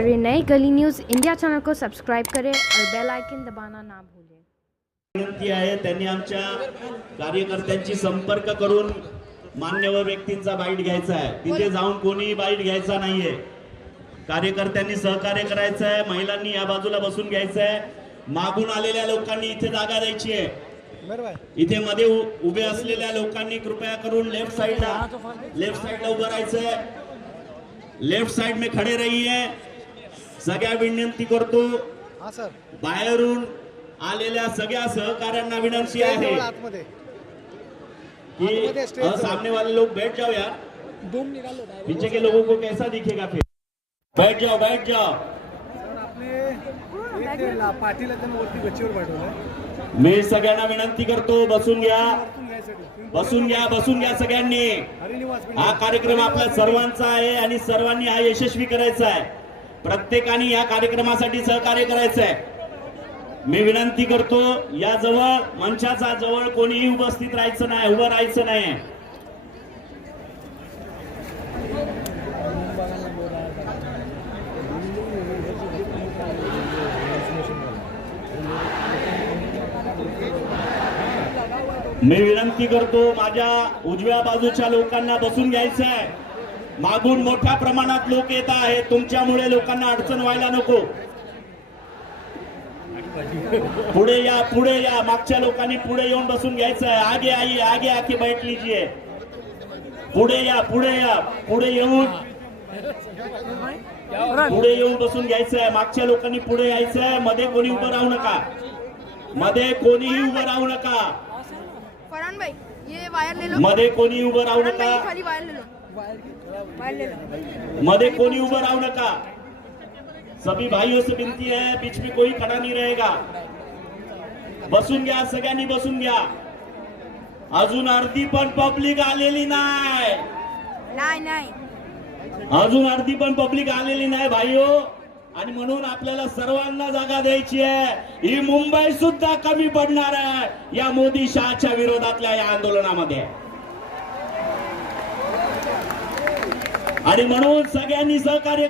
हमारे नए गली न्यूज़ इंडिया चैनल को सब्सक्राइब करें और बेल आइकन दबाना ना भूलें। विनंती आहे त्यांनी आमच्या कार्यकर्त्यांची संपर्क करून मान्यवर व्यक्तींचा बाईट घ्यायचा आहे। तिथे जाऊन कोणी बाईट घ्यायचा नाहीये। कार्यकर्त्यांनी सहकार्य करायचं आहे। महिलांनी या बाजूला बसून घ्यायचं आहे। मागून आलेल्या लोकांनी इथे जागा द्यायची आहे। इथे मध्ये उभे असलेल्या लोकांनी कृपया करून लेफ्ट साइडला उभं राहायचं आहे। लेफ्ट साइड में खड़े रहिए। सगळ्या विनंती करतो। बाहेरून आलेल्या सगळ्या सहकार्यांना विनंती आहे कि सामने वाले लोग बैठ जाओ यार। पीछे के लोगों को कैसा दिखेगा फिर? बैठ जाओ। मी सगळ्यांना विनंती करतो बसून घ्या सगळ्यांनी। हा कार्यक्रम आपल्या सर्वांचा आहे आणि सर्वांनी हा यशस्वी करायचा आहे। प्रत्येकाने या कार्यक्रमासाठी सहकार्य करायचं आहे। मी विनंती करतो या जवळ मंचाचा जवळ कोणीही उपस्थित राहायचं नाही, उभं राहायचं नाही। मी विनंती करतो माझ्या उजव्या बाजूच्या लोकांना बसून घ्यायचं आहे। मागून मोठ्या प्रमाणात लोक येत आहेत। तुमच्यामुळे लोकांना अडचण व्हायला नको। पुढे या मागच्या लोकांनी पुढे येऊन बसून घ्यायचं आहे। आगे आके बैठ लीजिए। पुढे येऊन बसून घ्यायचं आहे। मागच्या लोकांनी पुढे यायचं आहे। मध्ये कोणी उभं राहू नका। फरहान भाई ये वायर ले लो। मध्ये कोणी उभं राहू नका। खाली वायर ले लो। मध्ये कोणी उभं राहू नका। सभी भाइयों से विनती है बीच में कोई खड़ा नहीं रहेगा। बसून घ्या, सगळ्यांनी बसून घ्या। अजून अर्धी पण पब्लिक आलेली नाही। अजून अर्धी पण पब्लिक आलेली नाही भाइयो। आणि म्हणून आपल्याला सर्वांना जागा द्यायची आहे। ही मुंबई सुद्धा कमी पडणार आहे या मोदी शहाच्या विरोधातल्या या आंदोलनामध्ये। आणि म्हणून सगळ्यांनी सहकार्य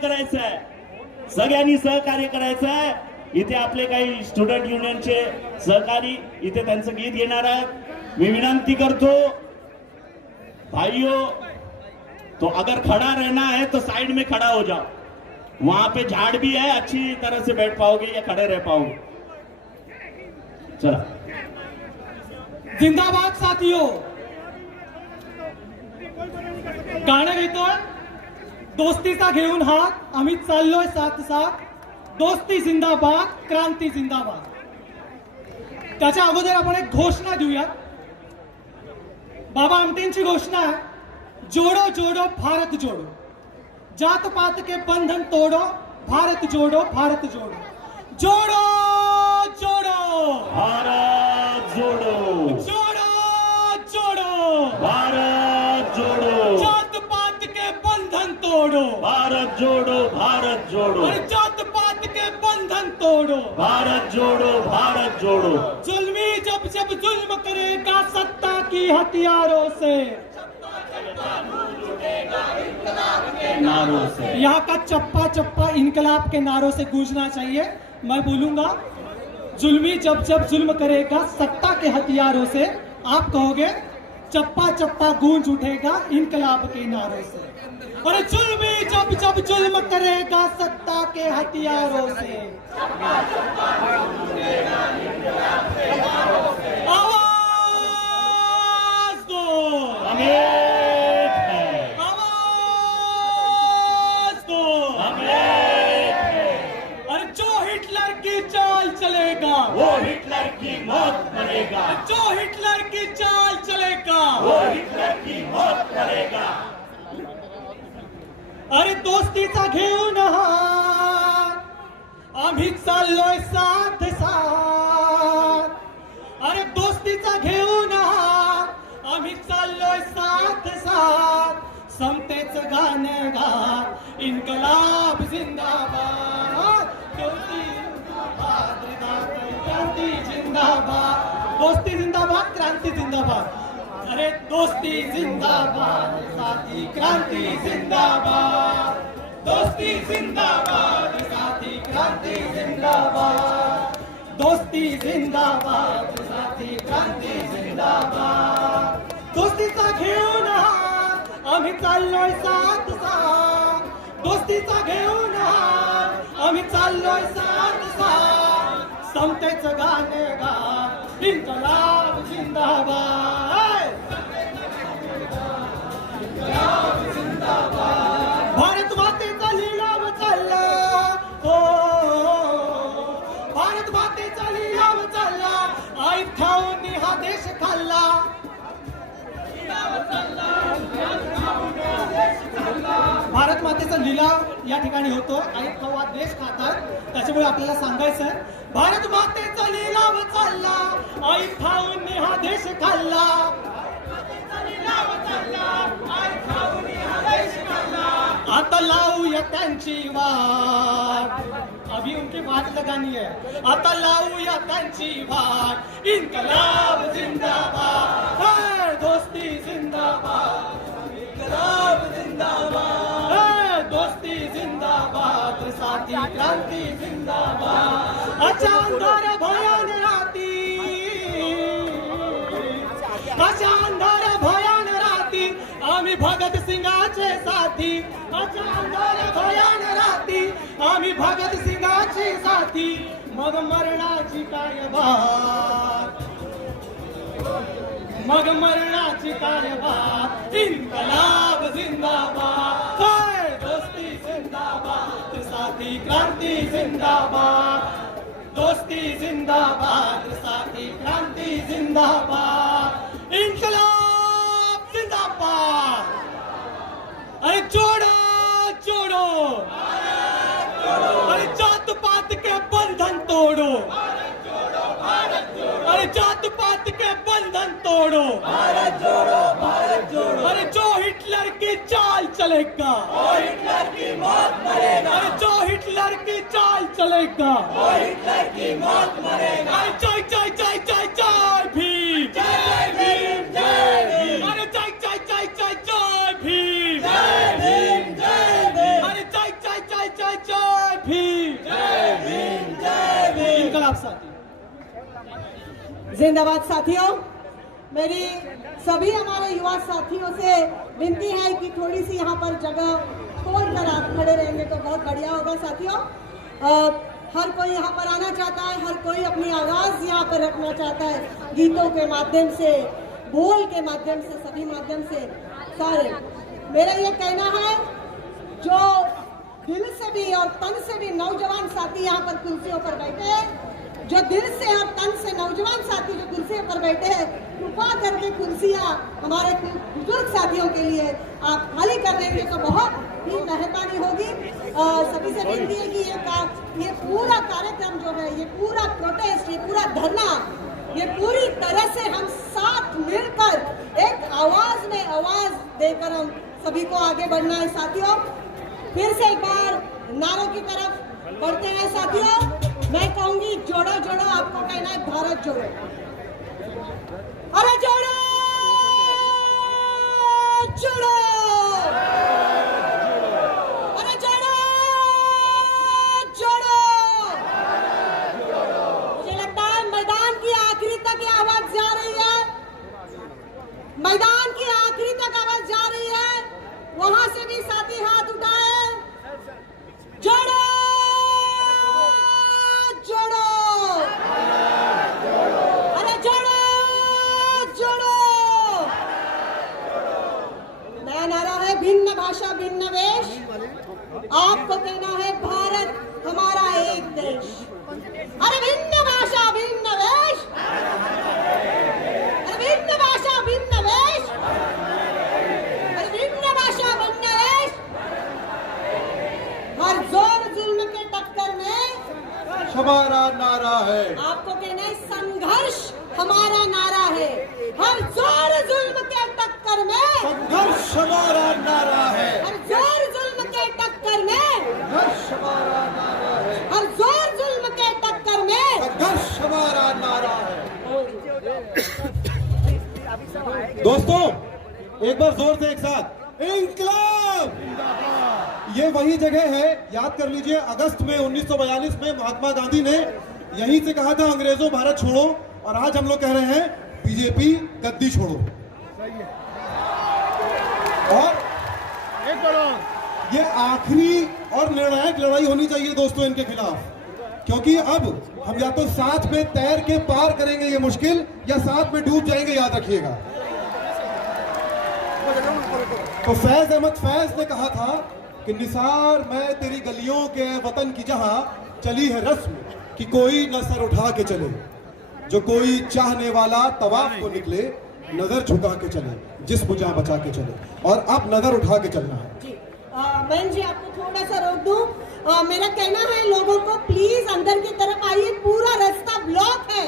करायचं आहे। इथे आपले काही स्टुडंट युनियनचे सहकारी इथे त्यांचं गीत घेणार आहेत। मी विनंती करतो भाइयों, तो अगर खड़ा रहना है तो साइड में खड़ा हो जाओ। वहां पे झाड़ भी है, अच्छी तरह से बैठ पाओगे या खड़े रह पाओगे। चला जिंदाबाद साथियों। गाणं घेतोय दोस्तीचा घेऊन हात, आम्ही चाललोय साथ साथ। दोस्ती जिंदाबाद, क्रांती जिंदाबाद। त्याच्या अगोदर आपण एक घोषणा देऊया। बाबा आमटेंची घोषणा आहे, जोडो जोडो भारत जोडो, जात पात के बंधन तोड़ो, भारत जोड़ो भारत जोड़ो, जोड़ो जोड़ो भारत जोड़ो, जोड़ो जोड़ो भारत जोड़ो, जात पात के बंधन तोड़ो, भारत जोड़ो और जात पात के बंधन तोड़ो, भारत जोड़ो। जुल्मी जब जुल्म करेगा सत्ता की हथियारों से, नारों से, यहाँ का चप्पा चप्पा इनकलाब के नारों से गूंजना चाहिए। मैं बोलूंगा जुल्मी जब जुल्म करेगा सत्ता के हथियारों से, आप कहोगे चप्पा चप्पा गूंज उठेगा इनकलाब के नारों से। और जुल्मी जब जुल्म करेगा सत्ता के हथियारों से, आवाज दो, चलेगा वो हिटलर की मौत करेगा। जो हिटलर की चाल चलेगा वो हिटलर की मौत करेगा। अरे दोस्तीचा घेऊन हात, आम्ही चाललोय साथ साथ। अरे दोस्तीचा घेऊन हात, आम्ही चाललोय साथ साथ। समतेचं गाणं गात, इन्कलाब जिंदाबाद, क्रांती जिंदाबाद, दोस्ती जिंदाबाद, क्रांती जिंदाबाद। अरे दोस्ती जिंदाबाद, साथी क्रांती जिंदाबाद। दोस्ती जिंदाबाद साथी क्रांती जिंदाबाद दोस्ती जिंदाबाद साथी क्रांती जिंदाबाद दोस्तीचा घेऊन हात आम्ही चाललोय साथ साथ दोस्तीचा घेऊन हात आम्ही चाललोय साथ साथ समतेचं गाणे गा इन्कलाब जिंदाबाद इन्कलाब जिंदाबाद भारत मातेचा लिलाव चालला हो भारत मातेचा लिलाव चालला आई खाऊन हा देश खाल्ला भारत मातेचा लिलाव या ठिकाणी होतो आई खाऊ हा देश खातात त्याच्यामुळे आपल्याला सांगायचं आहे भारत मातेचा लिलाव चालला आई खाऊन हा देश खाल्ला आता लावूया त्यांची वाट अभी उनकी बात लगानी है आता लावूया त्यांची वाट इन्कलाब जिंदाबाद है दोस्ती जिंदाबाद इन्कलाब जिंदाबाद है दोस्ती जिंदाबाद साथी क्रांती जिंदाबाद अच्छा अंधार भयान राती अच्छा अंधार भयान राती आम्ही भगत सिंगाचे साथी अच्छा अंधार भयान राती आम्ही भगत सिंगाचे साथी मग मरणाची काय बात मग मरणाची काय बात इन्कलाब जिंदाबाद है दोस्ती जिंदाबाद साथी क्रांती जिंदाबाद दोस्ती जिंदाबाद साथी क्रांती जिंदाबाद इन्कलाब जिंदाबाद अरे जोड़ो जोड़ो अरे जात पात के बंधन तोड़ो अरे जात पात के बंधन तोड़ो भारत जोड़ो अरे जो हिटलर की चाल चलेगा वो हिटलर की मौत मरेगा अरे जो हिटलर की चाल चलेगा वो हिटलर की मौत मरेगा अरे जय जय जय जय जय भीम जय भीम जय भीम अरे जय जय जय जय जय भीम जय भीम जय भीम अरे जय जय जय जय जय भीम जय भीम जय भीम इनकलाब साथी जिंदाबाद साथियों मेरी सभी हमारे युवा साथियों से विनती है कि थोड़ी सी यहाँ पर जगह छोड़कर आप खड़े रहेंगे तो बहुत बढ़िया होगा साथियों हर कोई यहाँ पर आना चाहता है हर कोई अपनी आवाज़ यहाँ पर रखना चाहता है गीतों के माध्यम से बोल के माध्यम से सभी माध्यम से सारे मेरा ये कहना है जो दिल से भी और तन से भी नौजवान साथी यहाँ पर कुर्सियों पर बैठे हैं जो दिल से और तन से नौजवान साथी जो कुर्सियों पर बैठे हैं कृपा करके कुर्सियां हमारे बुजुर्ग साथियों के लिए आप खाली कर देंगे तो बहुत ही मेहरबानी होगी सभी से विनती है कि ये पूरा कार्यक्रम जो है ये पूरा प्रोटेस्ट ये पूरा धरना ये पूरी तरह से हम साथ मिलकर एक आवाज में आवाज देकर हम सभी को आगे बढ़ना है साथियों फिर से एक बार नारों की तरफ बढ़ते हैं साथियों मैं कहूंगी जोड़ो जोड़ो आपको कहना है भारत जोड़ो अरे जोड़ो जोड़ो अरे जोड़ो जोड़ो मुझे लगता है मैदान की आखिरी तक ये आवाज जा रही है मैदान की आखिरी तक आवाज जा रही है वहां से भी साथी हाथ उठाए जोड़ो जोड़ो अरे जोड़ो जोड़ो नया नारा है भिन्न भाषा भिन्न वेश आपको कहना है भारत हमारा एक देश अरे भिन्न भाषा भिन्न वेश अरे भिन्न भाषा भिन्न वेश अरे भिन्न भाषा भिन्न वेश हर जोर जुल्म के टक्कर में हमारा नारा है आपको कहना है संघर्ष हमारा नारा है हर जोर जुल्म के टक्कर में संघर्ष हमारा नारा है हर जोर जुल्म के टक्कर में संघर्ष हमारा नारा है हर जोर जुल्म के टक्कर में संघर्ष हमारा नारा है दोस्तों एक बार जोर से एक साथ इंकलाब ये वही जगह है, याद कर लीजिए, अगस्त में 1942 में महात्मा गांधी ने यहीं से कहा था अंग्रेजों भारत छोड़ो, और आज हम लोग कह रहे हैं बीजेपी गद्दी छोड़ो। और ये आखिरी और निर्णायक लड़ाई होनी चाहिए दोस्तों इनके खिलाफ, क्योंकि अब हम या तो साथ में तैर के पार करेंगे ये मुश्किल, या साथ में डूब जाएंगे, याद रखिएगा। तो फैज अहमद फैज ने कहा था कि निसार मैं तेरी गलियों के वतन की जहां चली है रस्म कि कोई न सर उठा के चले, जो कोई चाहने वाला तवाफ को निकले, नजर झुका के चले, जिस्म जान बचा के चले। और अब नजर उठा के चलना है। बहन जी आपको थोड़ा सा रोक दूं। मेरा कहना है लोगों को प्लीज अंदर की तरफ आइए, पूरा रास्ता ब्लॉक है,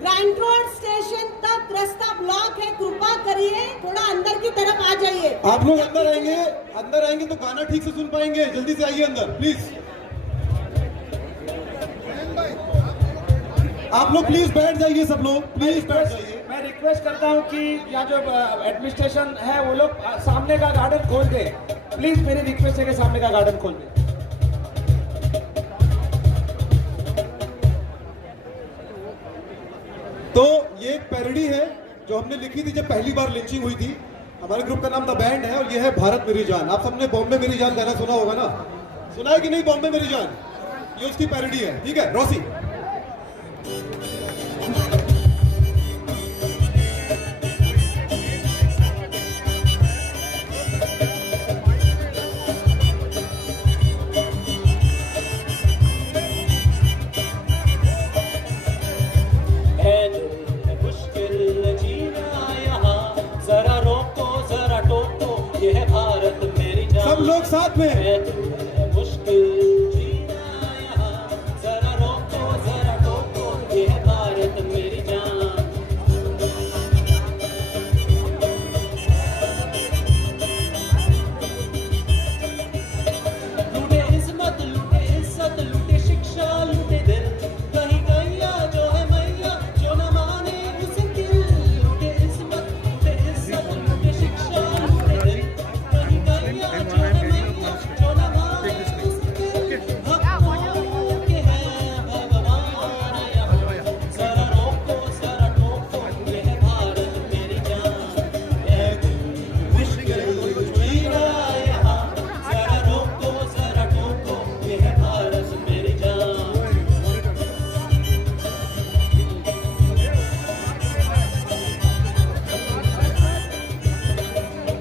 ग्रांट रोड स्टेशन तक रास्ता ब्लॉक है, कृपा करिए थोड़ा अंदर की तरफ आ जाइए। आप लोग अंदर आएंगे तो गाना ठीक से सुन पाएंगे, जल्दी से आइए अंदर प्लीज। आप लोग प्लीज बैठ जाइए, सब लोग प्लीज बैठ जाइए। मैं रिक्वेस्ट करता हूं कि यहाँ जो एडमिनिस्ट्रेशन है वो लोग सामने का गार्डन खोल दे, प्लीज मेरी रिक्वेस्ट है कि सामने का गार्डन खोल दे। तो ये एक पैरोडी है जो हमने लिखी थी जब पहली बार लिंचिंग हुई थी। हमारे ग्रुप का नाम द बैंड है और ये है भारत मेरी जान। आप सबने बॉम्बे मेरी जान गाना सुना होगा ना, सुना है कि नहीं? बॉम्बे मेरी जान, ये उसकी पैरोडी है, ठीक है रॉसी। सब लोग साथ में। मुश्किल जीना यहाँ, जरा रोको जरा टोको, ये है भारत मेरी जान। लूटे इस्मत, लूटे इज्जत, लूटे शिक्षा, लूटे दिल, कहीं गैया जो है मैया, जो न माने उसे किल। लूटे इस्मत, लूटे इज्जत, लूटे शिक्षा, लूटे दिल, कहीं गैया जो है मैया, जो न माने उसे किल। हकों के हैं भगवान यहाँ, जरा रोको जरा टोको, ये है भारत मेरी जान। ऐ दिल मुश्किल जीना यहाँ, जरा रोको जरा टोको, ये है भारत मेरी जान।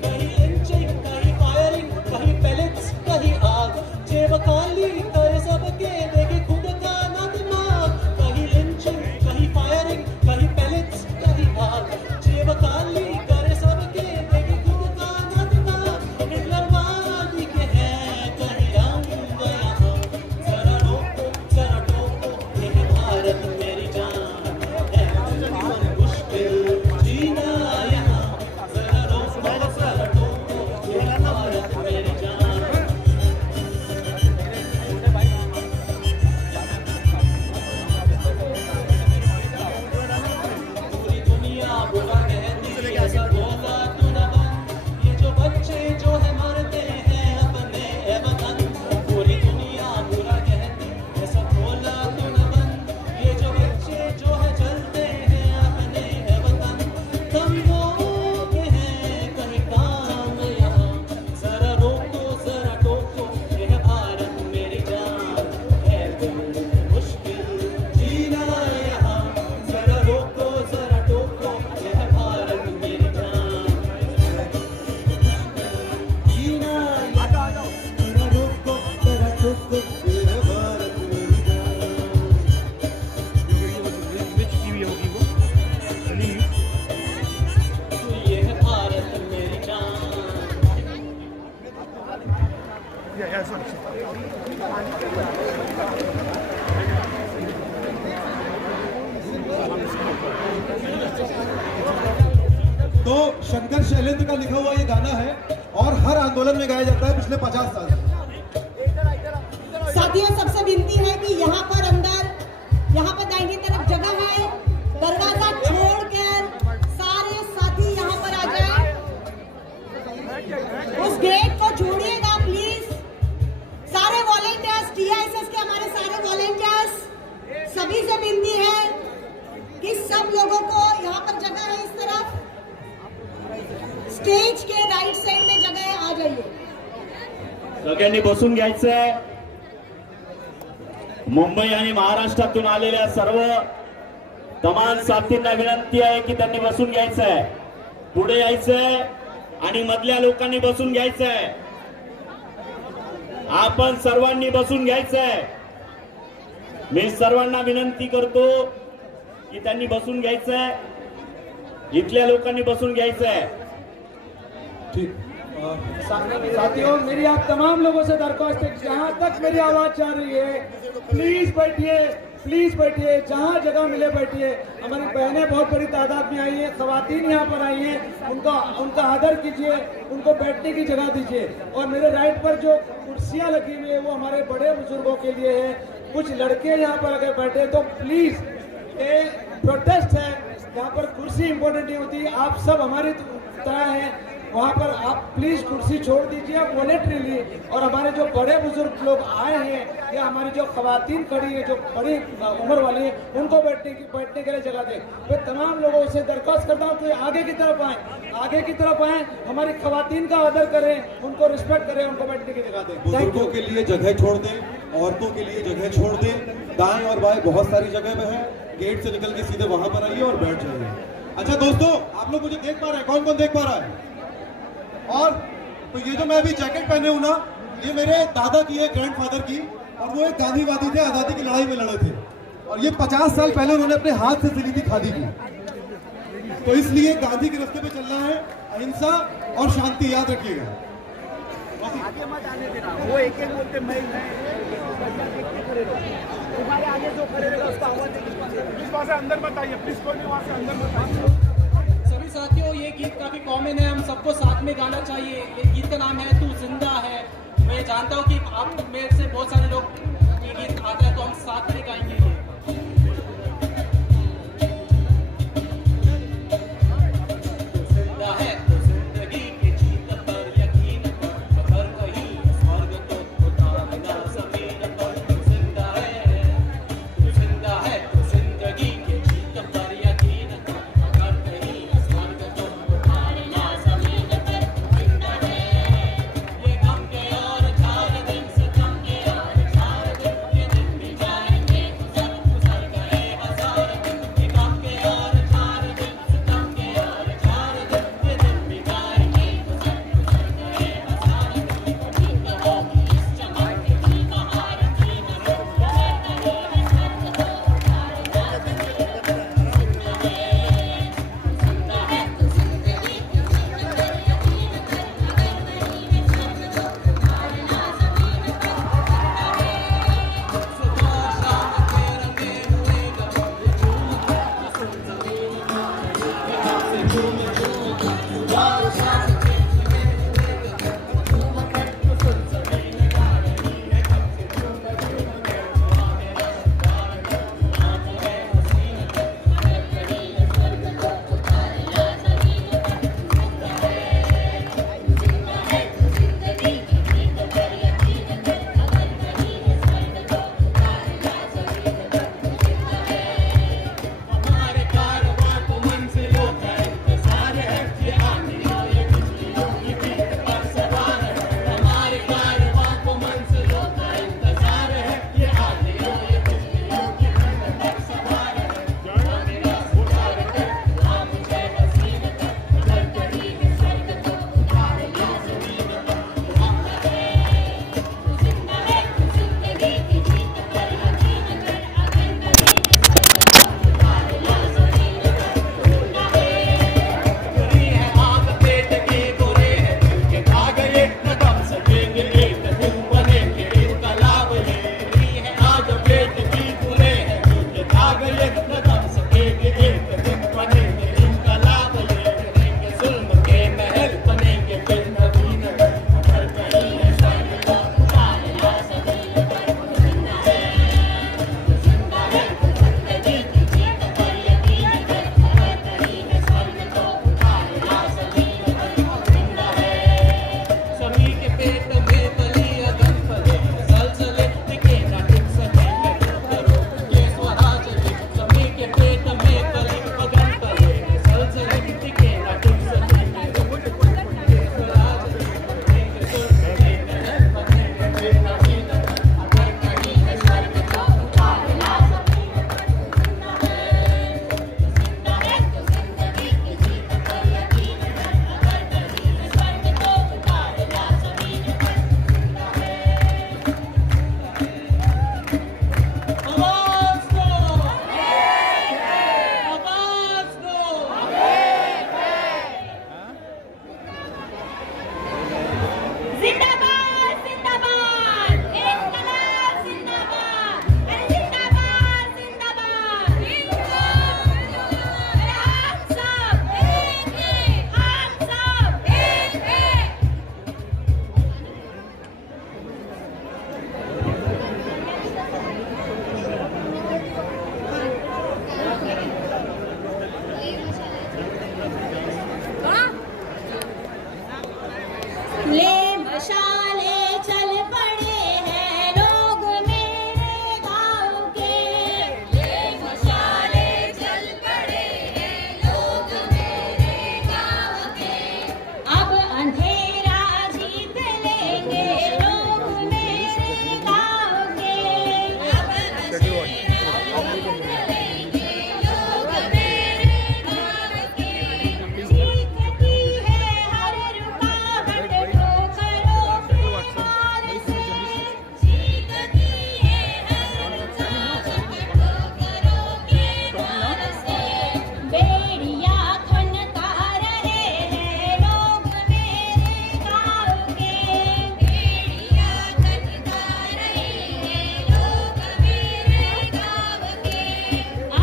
कहीं लिंचिंग, कहीं फायरिंग, कहीं पैलेट्स, कहीं आग, जेब खाली करे सबके, देखे खुद का ना दिमाग। कहीं लिंचिंग, कहीं फायरिंग, कहीं पैलेट्स, कहीं आग, जेब खाली करे सबके, देखे खुद का ना दिमाग। हिटलरवादी के हैं कहीं रंग यहाँ, जरा रोको जरा टोको, ये है भारत मेरी जान। है मुश्किल जीना यहाँ, जरा रोको जरा टोको, ये है भारत मेरी जान। पूरी दुनिया बुरा कहती है, ऐसा बोला तू न बन, ये जो बच्चे जो है मरते हैं अपने है वतन। पूरी दुनिया बुरा कहती है, ऐसा बोला तू न बन, ये जो बच्चे जो है जलते हैं अपने है वतन। हम लोग हैं कहीं काम यहाँ, जरा रोको जरा टोको, ये है भारत मेरी जान। है दिल मुश्किल जीना यहाँ, जरा रोको जरा टोको, ये है भारत मेरी जान। जीना यहाँ, जरा रोको जरा टोको, ये है भारत मेरी जान। ये है भारत मेरी जान। तो शंकर शैलेंद्र का लिखा हुआ ये गाना है और हर आंदोलन में गाया जाता है पिछले 50 साल से। साथियों सबसे विनती है कि यहाँ पर अंदर, यहाँ पर दाहिनी तरफ जगह है, दरवाजा छोड़कर सारे साथी यहाँ पर आ जाएं। उस गेट को छोड़िएगा प्लीज। स्टेज के राइट साइड में जगह है, आ जाइए। सगळ्यांनी बसून घ्यायचंय. मुंबई आणि महाराष्ट्रातून आलेल्या सर्व तमाम साथींना विनंती आहे की त्यांनी बसून घ्यायचंय, पुढे यायचंय आणि मधल्या लोकांनी बसून घ्यायचंय. आपण सर्वांनी बसून घ्यायचंय. मी सर्वांना विनंती करतो की त्यांनी बसून घ्यायचंय, इथल्या लोकांनी बसून घ्यायचंय. ठीक. साथियों, मेरी आप तमाम लोगों से दरख्वास्त है, जहां तक मेरी आवाज जा रही है, प्लीज बैठिए, प्लीज बैठिए, जहां जगह मिले बैठिए. हमारी बहनें बहुत बड़ी तादाद में आई हैं, खवातीन यहाँ पर आई हैं, उनका आदर कीजिए, उनको बैठने की जगह दीजिए. और मेरे राइट पर जो कुर्सियां लगी हुई है वो हमारे बड़े बुजुर्गों के लिए है. कुछ लड़के यहाँ पर अगर बैठे तो प्लीज, ये प्रोटेस्ट है, यहाँ पर कुर्सी इंपॉर्टेंट नहीं होती. आप सब हमारी तरह हैं, वहाँ पर आप प्लीज कुर्सी छोड़ दीजिए वॉलेंटरीली. और हमारे जो बड़े बुजुर्ग लोग आए हैं या हमारी जो खवातीन खड़ी है, जो बड़ी उम्र वाली है, उनको बैठने के लिए जगह दें. मैं तमाम लोगों से दरख्वास्त करता हूँ कि आगे की तरफ आए, आगे की तरफ आए, हमारी खवातीन का आदर करें, उनको रिस्पेक्ट करें, उनको बैठने की जगह दें. बुजुर्गों के लिए जगह छोड़ दें, औरतों के लिए जगह छोड़ दें. दाएं और बाएं बहुत सारी जगह में है. गेट से निकल के सीधे वहां पर आइए और बैठ जाइए. अच्छा दोस्तों, आप लोग मुझे देख पा रहे हैं? कौन कौन देख पा रहा है? और तो ये जो मैं अभी जैकेट पहने हूं ना, ये मेरे दादा की है, ग्रैंडफादर की, और वो एक गांधीवादी थे, आजादी की लड़ाई में लड़े थे. और ये 50 साल पहले उन्होंने अपने हाथ से सिली थी खादी की. तो इसलिए गांधी के रास्ते पे चलना है, अहिंसा और शांति, याद रखिएगा. आगे मत आने देना, वो एक एक बोलते मैं तुम्हारे आगे जो खड़े रहेगा उसका आवाज प्लीज वहां से अंदर मत आइए, प्लीज कोई नहीं वहां से अंदर मत आइए. सभी साथियों, ये गीत काफी कॉमन है, हम सबको साथ में गाना चाहिए. ये गीत का नाम है तू जिंदा है. मैं जानता हूँ कि आप में से बहुत सारे लोग ये गीत आता है, तो हम साथ में गाएंगे. ये जिंदा है तो जिंदगी के जीत पर यकीन कर, अगर कहीं स्वर्ग तो उतारना जमीन पर. जिंदा है तो जिंदगी के जीत पर यकीन कर, अगर कहीं स्वर्ग तो उतारना जमीन पर. जिंदा है ये गम के और 4 दिन से, गम के और 4 दिन, ये दिन भी जाएंगे. ले मशाले चल पड़े हैं लोग मेरे गाँव के, ले मशाले चल पड़े हैं लोग मेरे गाँव के, अब अंधेरा जीत लेंगे लोग मेरे गाँव के, अब अंधेरा जीत लेंगे लोग मेरे गाँव के, जीतती है हर रुकावट ठोकरों के पार से, जीतती है हर रुकावट ठोकरों के पार से, बेड़िया खनका रहे हैं लोग मेरे गाँव के, बेड़िया खनका रहे हैं लोग मेरे गाँव के,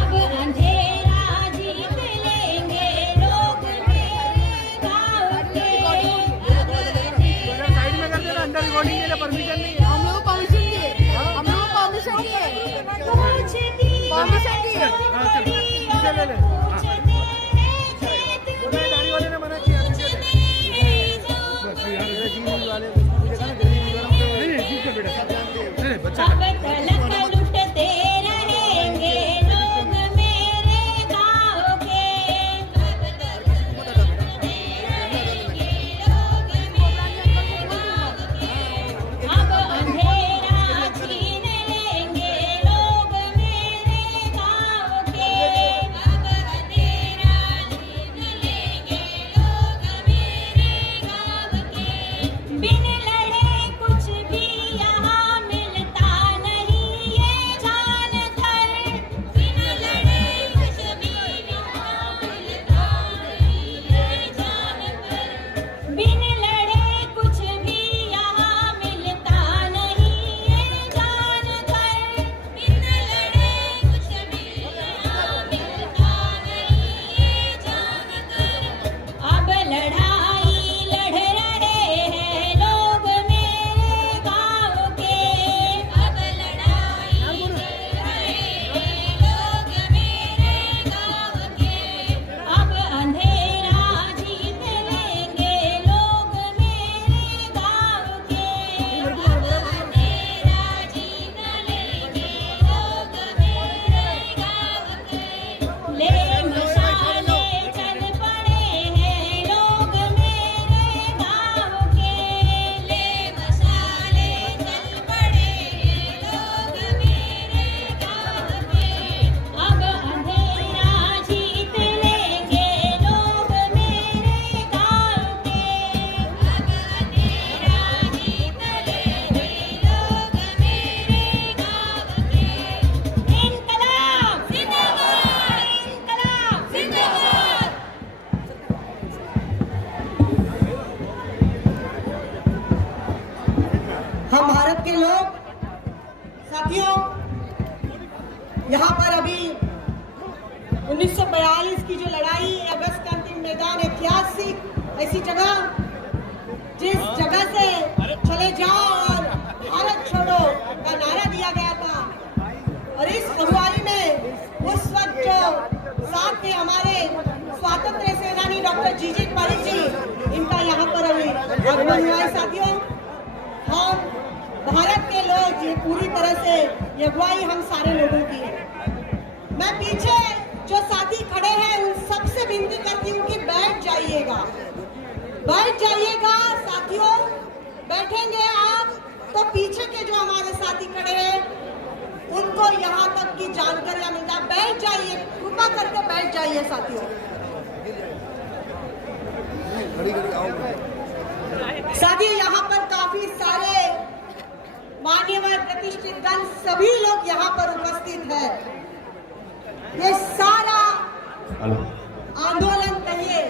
अब अंधेरा जीत लेंगे लोग मेरे गाँव के, अब अंधेरा साइड में कर देना, अंदर रिकॉर्डिंग के लिए परमिशन नहीं है। हम लोग परमिशन दिए, हम लोग परमिशन दिए, पहुँचती परमिशन दिए। पीछे ले ले, पहुँचते हैं खेत में, वाले ने मना किया। अब तलक लुटते रहेंगे लोग मेरे गाँव के, अब तलक लुटते रहेंगे लोग मेरे गाँव के, अब अंधेरा छीन लेंगे लोग मेरे गाँव के, अब अंधेरा छीन लेंगे लोग मेरे गाँव के, बिन लड़े कुछ भी यहाँ मिलता नहीं ये जान कर, बिन लड़े कुछ भी यहाँ मिलता नहीं ये जान कर, बिन लड़े कुछ भी यहाँ मिलता नहीं ये जान कर, बिन लड़े कुछ भी यहाँ मिलता नहीं ये जान कर, अब लड़ाई लड़ रहे हैं लोग मेरे गाँव के, अब लड़ाई लड़ रहे हैं लोग मेरे गाँव के, अब अंधेरा जीत लेंगे लोग मेरे गाँव के, अब अंधेरा जीत लेंगे लोग मेरे गाँव के, ले मशाले चल पड़े हैं लोग मेरे गाँव के, ले मशाले चल पड़े हैं लोग मेरे गाँव के, अब अंधेरा जीत लेंगे लोग मेरे गाँव के, अब अंधेरा जीत लेंगे लोग मेरे गाँव के, इनकलाब जिंदाबाद, इनकलाब जिंदाबाद। हम भारत के लोग साथियों, यहाँ पर अभी 1942 की जो लड़ाई, अगस्त का अंतिम मैदान, 81 ऐसी जगह जिस जगह से चले जाओ और भारत छोड़ो का नारा दिया गया था, और इस अगुवाई में उस वक्त जो साथ थे हमारे स्वतंत्र सेनानी डॉक्टर जीजी पारिक जी, इनका यहाँ पर अभी आगमन हुआ है। साथियों, हम भारत के लोग ये पूरी तरह से ये अगुवाई हम सारे लोगों की है। मैं पीछे जो साथी खड़े हैं उन सबसे विनती करती हूँ कि बैठ जाइएगा, बैठ जाइएगा साथियों। बैठेंगे आप तो पीछे के जो हमारे साथी खड़े हैं उनको यहाँ तक की जानकारियां मिलता। बैठ जाइए, कृपा करके बैठ जाइए साथियों। साथियों, यहाँ पर काफी सारे मान्यवर प्रतिष्ठित गण सभी लोग यहाँ पर उपस्थित हैं। ये सारा आंदोलन कहिए,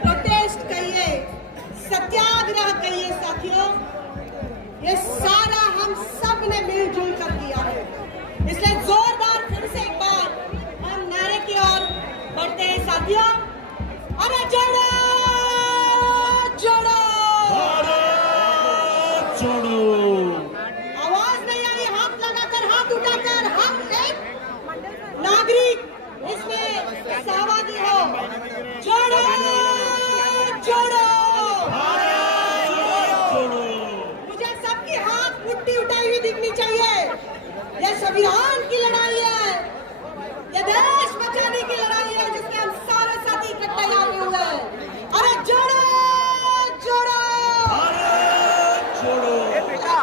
प्रोटेस्ट कहिए, सत्याग्रह कहिए साथियों, ये सारा हम सब ने मिलजुल कर किया है। इसलिए जोरदार फिर से एक बार हम नारे की ओर बढ़ते हैं साथियों। अरे जोड़ो जोड़ो, भारत छोड़ो। आवाज नहीं आई, हाथ लगाकर, हाथ उठाकर हम एक नागरिक इसमें सहभागी हो। जोड़ो जोड़ो, भारत ये संविधान की लड़ाई है, ये देश बचाने की लड़ाई है, जिसमें हम सारे साथी इकट्ठे आए हुए हैं। अरे जोड़ो जोड़ो जोड़ो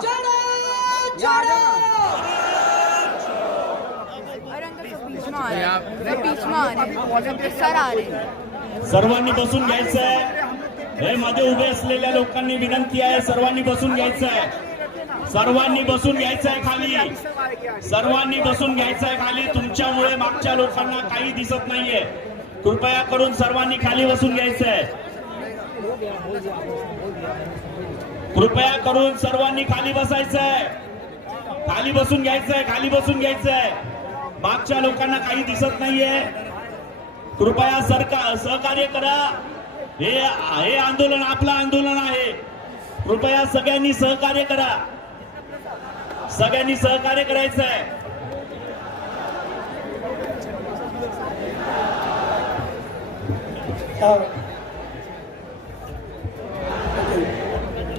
जोड़ो जोड़ो। सर्वांनी बसून घ्यायचं आहे। हे मध्ये उभे असलेल्या लोकांनी विनंती आहे, सर्वांनी बसून घ्यायचं आहे, सर्वांनी बसून घ्यायचं आहे खाली, सर्वांनी बसून घ्यायचं आहे खाली। तुमच्यामुळे मागच्या लोकांना काही दिसत नाहीये, कृपया करून सर्वांनी खाली बसून घ्यायचं आहे, कृपया करून सर्वांनी खाली बसायचं आहे, खाली बसून घ्यायचं आहे, खाली बसून घ्यायचं आहे। मागच्या लोकांना काही दिसत नाहीये, कृपया सहकार्य करा। हे आंदोलन आपलं आंदोलन आहे, कृपया सगळ्यांनी सहकार्य करा, सगळ्यांनी सहकार्य करायचं आहे।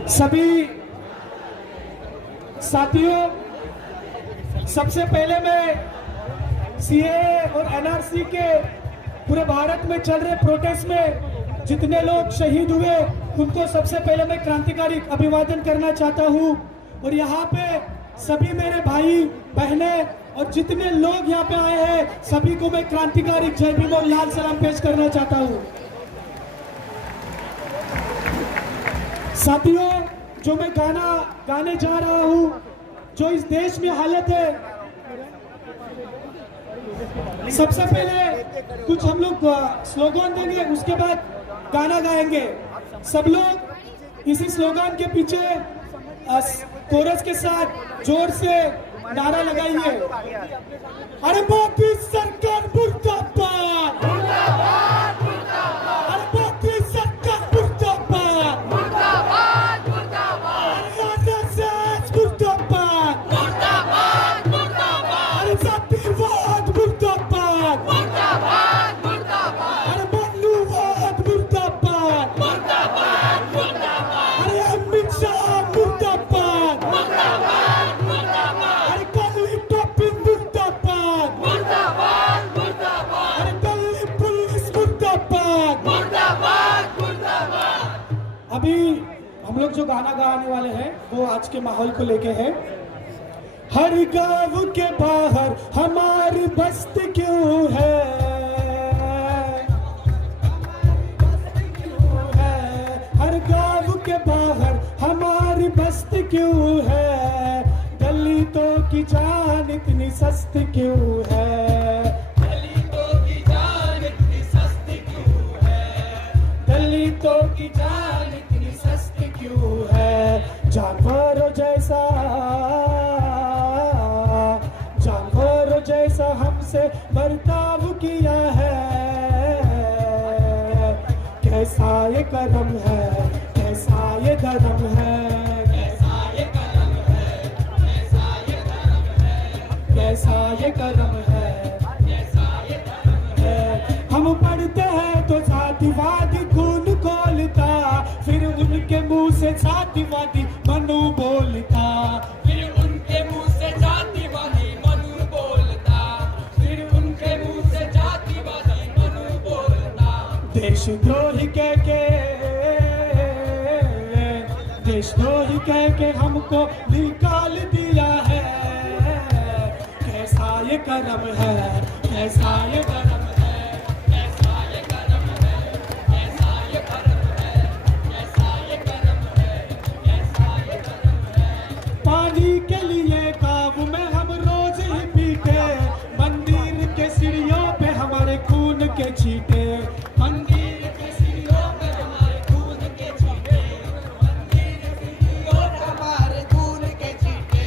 सभी साथियों, सबसे पहले मैं सीए और एनआरसी के पूरे भारत में चल रहे प्रोटेस्ट में जितने लोग शहीद हुए उनको सबसे पहले मैं क्रांतिकारी अभिवादन करना चाहता हूं। और यहाँ पे सभी मेरे भाई बहने और जितने लोग यहाँ पे आए हैं सभी को मैं क्रांतिकारी जय भीम और लाल सलाम पेश करना चाहता हूं। साथियों, जो मैं गाना गाने जा रहा हूं, जो इस देश में हालत है, सबसे पहले कुछ हम लोग स्लोगन देंगे, उसके बाद गाना गाएंगे। सब लोग इसी स्लोगन के पीछे कोरस के साथ जोर से नारा लगाइए। अरे मोदी सरकार मुर्दाबाद, अरे मोदी सरकार मुर्दाबाद, अरे आरएसएस मुर्दाबाद, अरे जातिवाद मुर्दाबाद, अरे मनुवाद मुर्दाबाद, अरे अमित शाह मुर्दाबाद, अरे काली टोपी मुर्दाबाद, अरे दिल्ली पुलिस मुर्दाबाद। अभी हम लोग जो गाना गाने वाले हैं वो आज के माहौल को लेके है। हर गांव के बाहर हमारी बस्ती क्यों है, हर गांव के बाहर हमारी बस्ती क्यों है, दलितों की जान इतनी सस्ती क्यों है, दलितों की जान इतनी सस्ती क्यों है, दलितों की जान इतनी सस्ती क्यों है। जानवरों जैसा, जानवरों जैसा हमसे बर्ताव किया है, कैसा ये करम है, कैसा ये धर्म है, कैसा ये करम है, कैसा ये धर्म है, कैसा ये करम है, कैसा ये धर्म है। हम पढ़ते हैं तो जातिवादी खून खोलता, फिर उनके मुंह से जातिवादी मनु बोलता, फिर उनके मुंह से जातिवादी मनु बोलता, फिर उनके मुंह से जातिवादी मनु बोलता। देशद्रोही कह के, देशद्रोही कह के हमको निकाल दिया है, कैसा ये करम है, कैसा ये करम है, कैसा ये करम है, कैसा ये करम है, कैसा ये करम है, कैसा ये करम है। पानी के लिए गाँव में हम रोज ही पीते, मंदिर के सीढ़ियों पे हमारे खून के छींटे, मंदिर के सीढ़ियों पे हमारे खून के छींटे, मंदिर के सीढ़ियों पे हमारे खून के छींटे।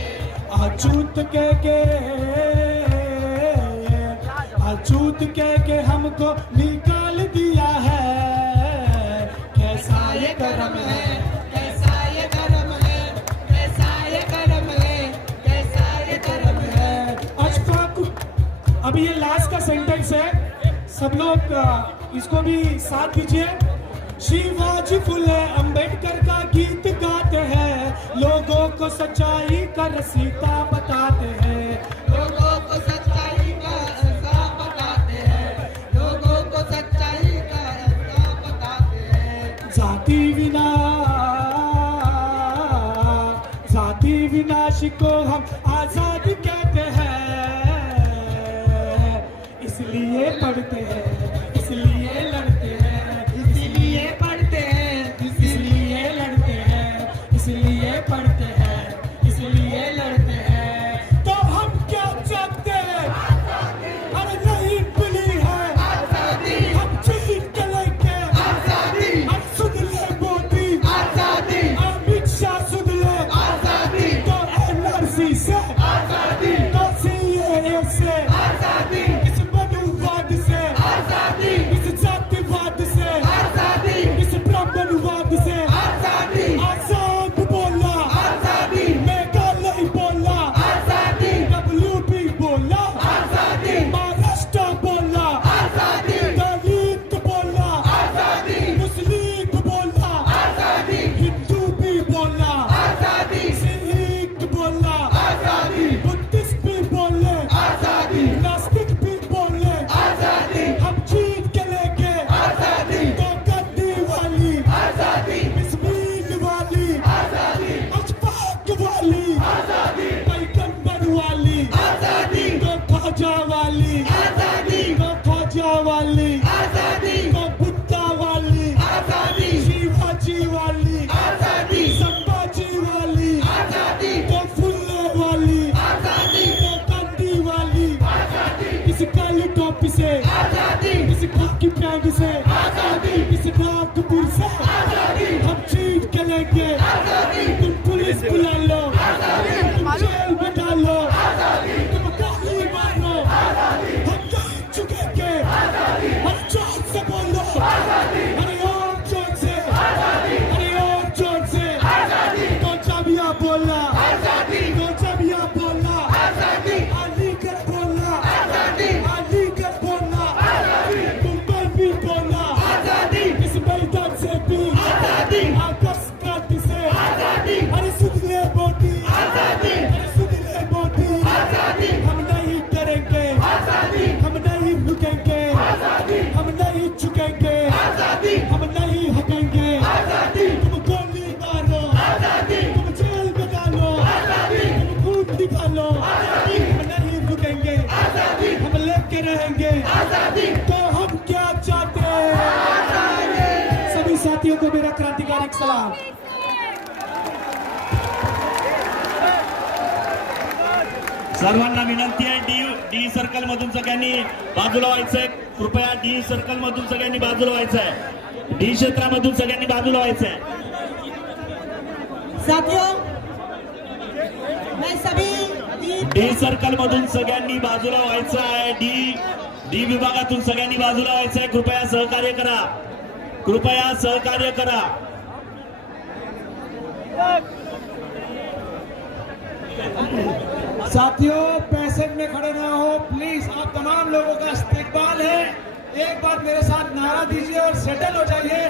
अछूत कह के, अछूत कह के हमको निकाल दिया है, कैसा ये करम है, कैसा ये करम है, कैसा ये करम है, कैसा ये करम है। अशफाक, अभी ये लास्ट का सेंटेंस है, सब लोग इसको भी साथ दीजिए। शिवाजी फुले अंबेडकर का गीत गाते हैं, लोगों को सच्चाई का रसीदा बताते हैं, अविनाश को हम आजाद कहते हैं, इसलिए पढ़ते हैं, इसलिए लड़ते हैं, इसलिए पढ़ते हैं, इसलिए लड़ते हैं, इसलिए पढ़ते हैं, इसलिए लड़ते हैं। तो हम क्या चाहते हैं? अरे नहीं मिली है आजादी, हम जीत के लेंगे आजादी। हम सुन ले मोदी आजादी, अमित शाह सुन ले आजादी, तो एनआरसी से आजादी, तो सीएए से आजादी, इस मनुवाद से आजादी, इस जातिवाद से आजादी, इस ब्राह्मणवाद से आजादी। आजाद बोला आजादी, मेघालय बोला आजादी, डब्ल्यूपी बोला आजादी, महाराष्ट्र बोला आजादी, दलित बोला आजादी, मुस्लिम बोला आजादी, हिंदू भी बोला आजादी, सिख बोला आजादी, बुद्धिस्ट भी बोले आजादी, नास्तिक भी बोले आजादी। हम जीत के लेंगे आजादी, तो गद्दी वाली आजादी, बिस्मिल वाली आजादी, अशफाक वाली आजादी, पैगंबर वाली आजादी, तो ख्वाजा वाली आजादी, तो ख्वाजा वाली आजादी, तो बुद्धा वाली आजादी, शिवाजी वाली आजादी, संभाजी वाली आजादी, तो फुल्ले वाली आजादी, तो गांधी वाली आजादी, इस काली टोपी से आजादी, इस खाकी पैंट से आजादी, इस नागपुर से आजादी। हम जीत के लेंगे आजादी, तुम पुलिस बुला लो आजादी, तुम जेल में डालो आजादी, तुम गाली मारो आजादी, हम जीत चुकेंगे आजादी। अरे जोर से बोलो आजादी, अरे और जोर से आजादी, अरे और जोर से आजादी। तो चाबिया बोला आजादी, तो चाबिया बोला आजादी, अलीगढ़ बोला आजादी, अलीगढ़ बोला आजादी, मुंबई भी बोला आजादी, इस मैदान से भी आजादी, आकाश क्रांति से आजादी। अरे सुन ले मोदी आजादी, अरे सुन ले मोदी आजादी, हम नहीं डरेंगे आजादी, हम नहीं रुकेंगे आजादी, हम नहीं झुकेंगे आजादी, हम नहीं हटेंगे आजादी। तुम गोली मारो आजादी, तुम जेल में डालो आजादी, तुम खून निकालो आजादी, हम नहीं रुकेंगे आजादी, हम लेके रहेंगे आजादी। तो हम क्या चाहते हैं? सभी साथियों को मेरा क्रांतिकारी सलाम। सर्वांना विनंती आहे, डी सर्कल मधून सगळ्यांनी बाजूला व्हायचंय, कृपया डी सर्कल मधून सगळ्यांनी बाजूला व्हायचंय, डी क्षेत्रामधून सगळ्यांनी बाजूला व्हायचंय। साथियों, मैं सभी डी सर्कल मधून सगळ्यांनी बाजूला व्हायचं आहे, डी विभागातून सगळ्यांनी बाजूला व्हायचं आहे। कृपया सहकार्य करा, कृपया सहकार्य करा। साथियों, पैसेज में खड़े ना हो प्लीज, आप तमाम लोगों का इस्तकबाल है। एक बार मेरे साथ नारा दीजिए और सेटल हो जाइए।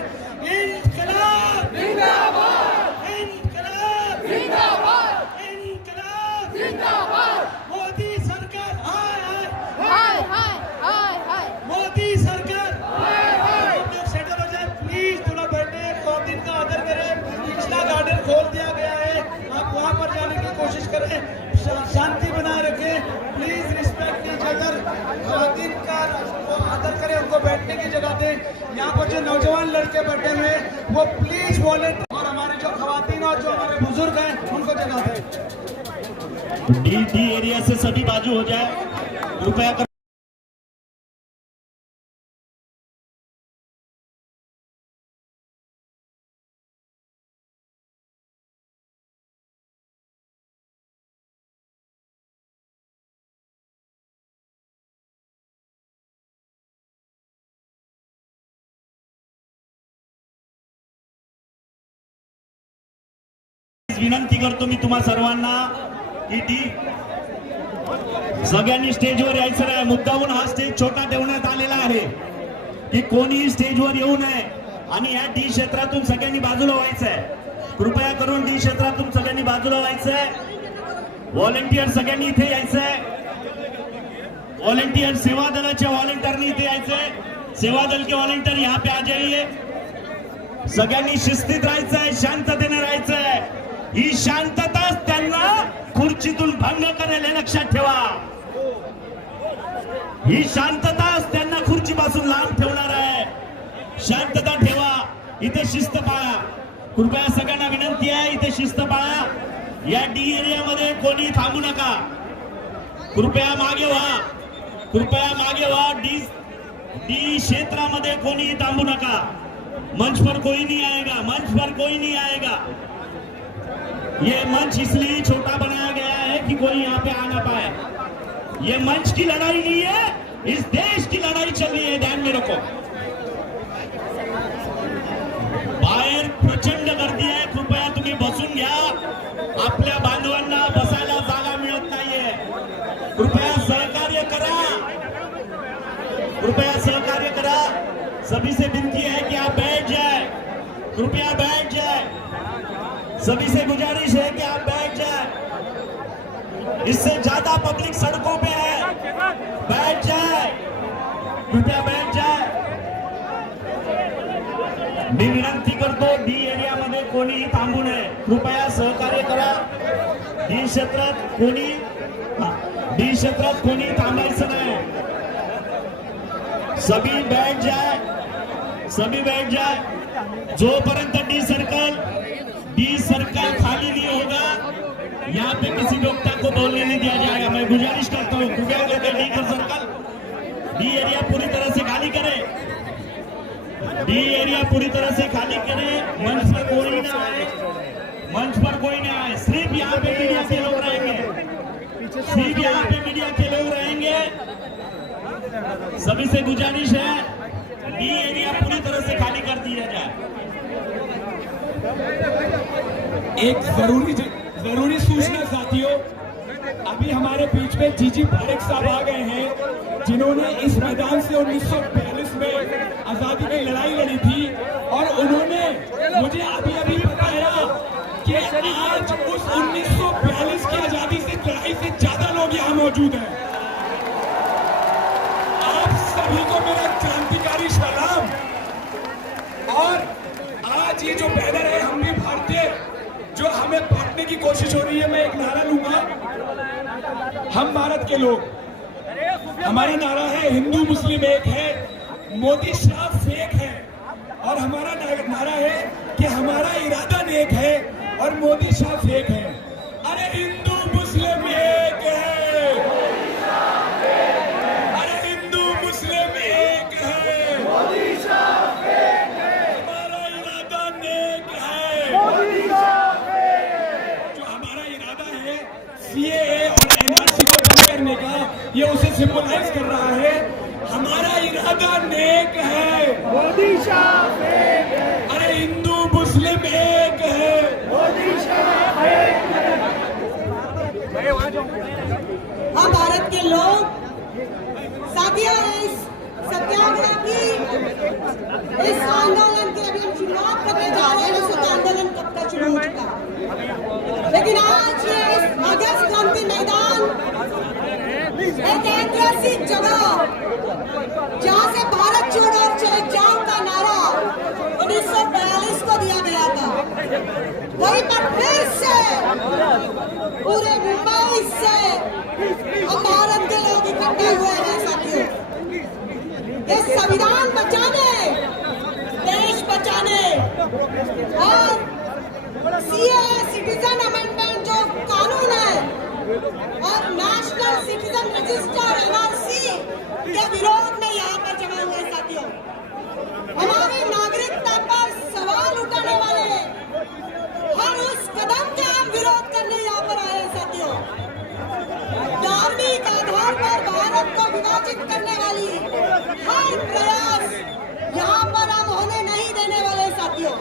इंकलाब जिंदाबाद, इंकलाब जिंदाबाद, इंकलाब जिंदाबाद। मोदी सरकार हाय हाय हाय हाय हाय, मोदी सरकार हाय हाय। आप लोग सेटल हो जाए प्लीज, थोड़ा बैठे, खातिन का आदर करें। पिछला गार्डन खोल दिया गया है, आप वहां पर जाने की कोशिश करें, शांति बनाए रखें प्लीज, रिस्पेक्ट ईच अदर। खातिन का आदर करें, उनको बैठने की जगह दें। यहाँ पर जो नौजवान लड़के बैठे हुए वो प्लीज वॉलेंटियर, और हमारे जो खवातीन और जो हमारे बुजुर्ग हैं उनको जगह दें। डी एरिया से सभी बाजू हो जाए, कृपया कर। विनंती करतो मी तुम्हा सर्वांना की सगळ्यांनी स्टेजवर यायचं नाही। मुद्दामून हा स्टेज छोटा ठेवण्यात आलेला आहे की कोणीही स्टेजवर येऊ नये आणि या डी क्षेत्रातून सगळ्यांनी बाजूला व्हायचंय। कृपया करून डी क्षेत्रातून सगळ्यांनी बाजूला व्हायचंय। व्हॉलंटियर सगळ्यांनी इथे यायचंय, व्हॉलंटियर सेवा दलाच्या व्हॉलंटियरनी इथे यायचंय। सेवा दल के व्हॉलंटियर यहाँ पे आ जाइए। सगळ्यांनी शिस्तीत राहायचंय, शांततेने राहायचंय। ही शांतताच त्यांना करेल हे लक्षात ठेवा. ही शांतताच त्यांना खुर्चीपासून लांब ठेवणार आहे. शांतता ठेवा. इथे शिस्त पाळा. कृपया सगळ्यांना विनंती आहे, इथे शिस्त पाळा. या डी एरियामध्ये कोणी थांबू नका. कृपया मागे व्हा. कृपया मागे व्हा. डी क्षेत्रामध्ये कोणी थांबू नका. मंच पर कोई नहीं आएगा. मंच पर कोई नहीं आएगा. ये मंच इसलिए छोटा बनाया गया है कि कोई यहाँ पे आ ना पाए. ये मंच की लड़ाई नहीं है, इस देश की लड़ाई चल रही है. ध्यान में रखो. बाहेर प्रचंड गर्दी आहे. कृपया तुम्ही बसून घ्या. आपल्या बांधवांना बसायला जागा मिळत नाहीये. कृपया सहकार्य करा. कृपया सहकार्य करा. सभी से विनती है कि आप बैठ जाए. कृपया बैठ जाए. सभी से गुजारिश है कि आप बैठ जाए. इससे ज्यादा पब्लिक सड़कों पे है. बैठ जाए. कृपया बैठ जाए. मी विनंती करतो, डी एरियामध्ये कोणीही थांबू नये. कृपया सहकार्य करा. डी क्षेत्रात कोणी थांबायचं नाही. सभी बैठ जाए. सभी बैठ जाए. जोपर्यंत डी सर्कल खाली नहीं होगा, यहाँ पे किसी वक्ता को बोलने नहीं दिया जाएगा. मैं गुजारिश करता हूँ, कृपया करके डी एरिया पूरी तरह से खाली करें. डी एरिया पूरी तरह से खाली करें. मंच पर कोई ना आए. मंच पर कोई ना आए. सिर्फ यहाँ पे मीडिया के लोग रहेंगे. सिर्फ यहाँ पे मीडिया के लोग रहेंगे. सभी से गुजारिश है, डी एरिया पूरी तरह से खाली कर दिया जाए. एक जरूरी सूचना साथियों, अभी हमारे बीच में जीजी पारेख साहब आ गए हैं, जिन्होंने इस मैदान से 1942 में आजादी की लड़ाई लड़ी थी. और उन्होंने मुझे अभी बताया कि आज उस 1942 की आजादी से लड़ाई से ज्यादा लोग यहाँ मौजूद हैं. आप सभी को मेरा क्रांतिकारी सलाम. और आज ये जो बैनर है, हम भी भारतीय, जो हमें बांटने की कोशिश हो रही है, मैं एक नारा लूंगा. हम भारत के लोग, हमारा नारा है हिंदू मुस्लिम एक है, मोदी शाह फेक है. और हमारा नारा है कि हमारा इरादा नेक है और मोदी शाह फेक है. अरे हिंदू मुस्लिम एक है. अरे हिंदू मुस्लिम एक है. हमारा इरादा नेक है. जो हमारा इरादा है सीएए और एनआरसी को बंद करने का, ये उसे सिंबलाइज कर रहा है. हमारा इरादा नेक है. मोदी शाह फेक है. अरे हिंदू मुस्लिम एक है. मोदी शाह फेक है. हम भारत के लोग साथियों, इस सत्याग्रह की, इस आंदोलन की अभी हम शुरुआत करने जा रहे हैं. वैसे तो आंदोलन कब का शुरू हो चुका, लेकिन आज ये इस अगस्त क्रांति मैदान एक ऐतिहासिक जगह, जहाँ से भारत छोड़ो और चले जाओ का नारा 1942 को दिया गया था, वहीं पर फिर से पूरे मुंबई से हम भारत के लोग इकट्ठे हुए हैं. साथियों, ये संविधान बचाने, देश बचाने और सीएए सिटीजन अमेंडमेंट जो कानून है और नेशनल सिटीजन रजिस्टर एनआरसी के विरोध में यहाँ पर जमा हुए. साथियों, हमारी नागरिकता पर सवाल उठाने वाले हर उस कदम का हम विरोध करने यहाँ पर आए हैं. साथियों, धार्मिक आधार पर भारत को विभाजित करने वाली हर प्रयास यहाँ पर हम होने नहीं देने वाले. साथियों,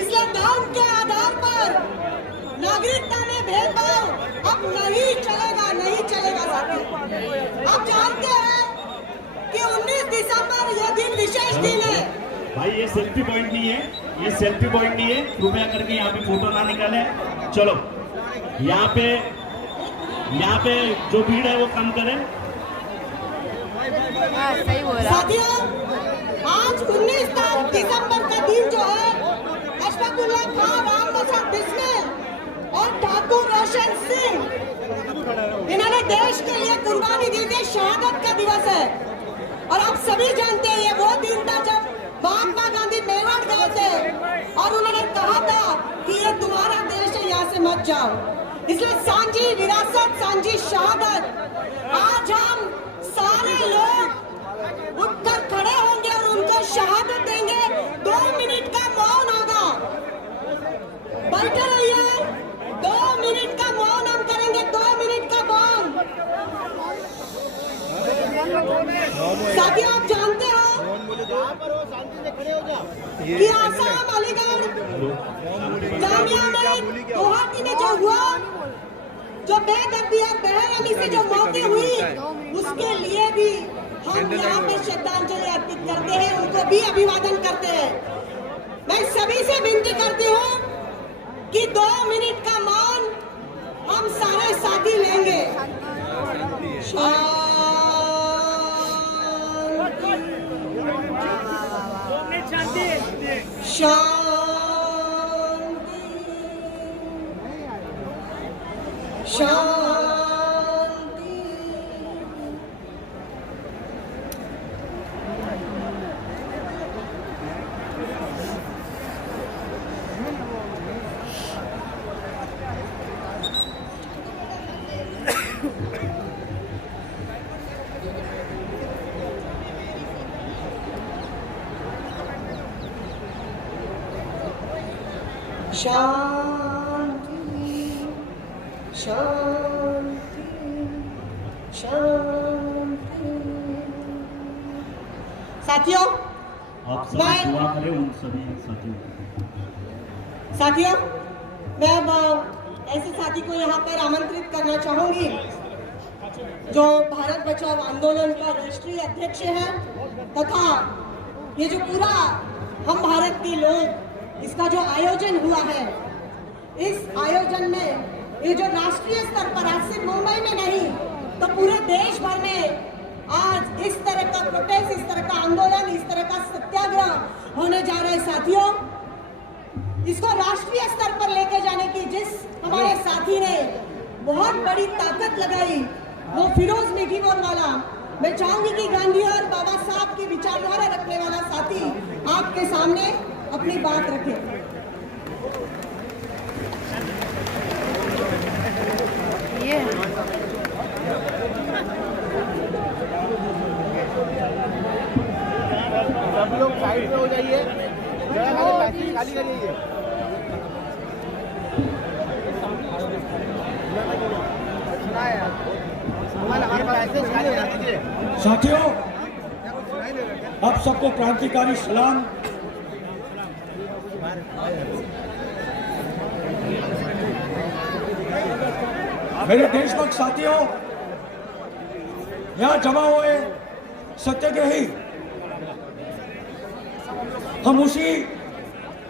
इसलिए धर्म के आधार पर नागरिकता में भेदभाव अब नहीं चलेगा, नहीं चलेगा. साथियों, आप जानते हैं कि 19 दिसंबर यह दिन विशेष दिन है. भाई ये सेल्फी पॉइंट नहीं है. ये सेल्फी पॉइंट नहीं है. कृपया करके यहाँ पे फोटो ना निकाले. चलो, यहाँ पे जो भीड़ है वो कम करें. सही बोल रहा. साथियों, आज 19 दिसंबर का दिन जो है, अशफाकुल्लाह खान, राम प्रसाद बिस्मिल और ठाकुर रोशन सिंह इन्होंने देश के लिए कुर्बानी दी थी, शहादत का दिवस है। और आप सभी जानते हैं ये वो दिन था जब महात्मा गांधी मेवाड़ गए थे और उन्होंने कहा था कि ये तुम्हारा देश है, यहाँ से मत जाओ। इसलिए सांझी विरासत, सांझी शहादत, आज हम सारे लोग उठकर खड़े होंगे और उनको शहादत देंगे। 2 मिनट का मौन होगा, बैठे रहिए। 2 मिनट का मौन हम करेंगे, 2 मिनट का मौन। साथियों, आप जानते हो कि आसाम, अलीगढ़, जामिया में, गुवाहाटी में जो हुआ, जो बेदर्दी और बेरहमी से जो मौतें हुई, उसके लिए भी हम यहाँ पर श्रद्धांजलि अर्पित करते हैं, उनको भी अभिवादन करते हैं। मैं सभी से विनती करती हूँ कि 2 मिनट का मौन हम सारे साथी लेंगे। शांति। शांति, शांति। साथियों, आप सब दुआ करें उन सभी साथियों, मैं अब ऐसे साथी को यहाँ पर आमंत्रित करना चाहूंगी जो भारत बचाओ आंदोलन का राष्ट्रीय अध्यक्ष है तथा ये जो पूरा हम भारत के लोग इसका जो आयोजन हुआ है, इस आयोजन में ये जो राष्ट्रीय स्तर पर आज सिर्फ मुंबई में नहीं तो पूरे देश भर में आज इस तरह का प्रोटेस्ट, इस तरह का आंदोलन, इस तरह का सत्याग्रह होने जा रहे हैं। साथियों, इसको राष्ट्रीय स्तर पर लेके जाने की जिस हमारे साथी ने बहुत बड़ी ताकत लगाई, वो फिरोज मीठीमोर वाला, मैं चाहूंगी कि गांधी और बाबा साहब की विचारधारा रखने वाला साथी आपके सामने अपनी बात रखे। सब लोग साइड में हो जाइए, जगह खाली करिए। साथियों, आप सबको क्रांतिकारी सलाम। मेरे देशभक्त साथियों, यहाँ जमा हुए सत्याग्रही हम उसी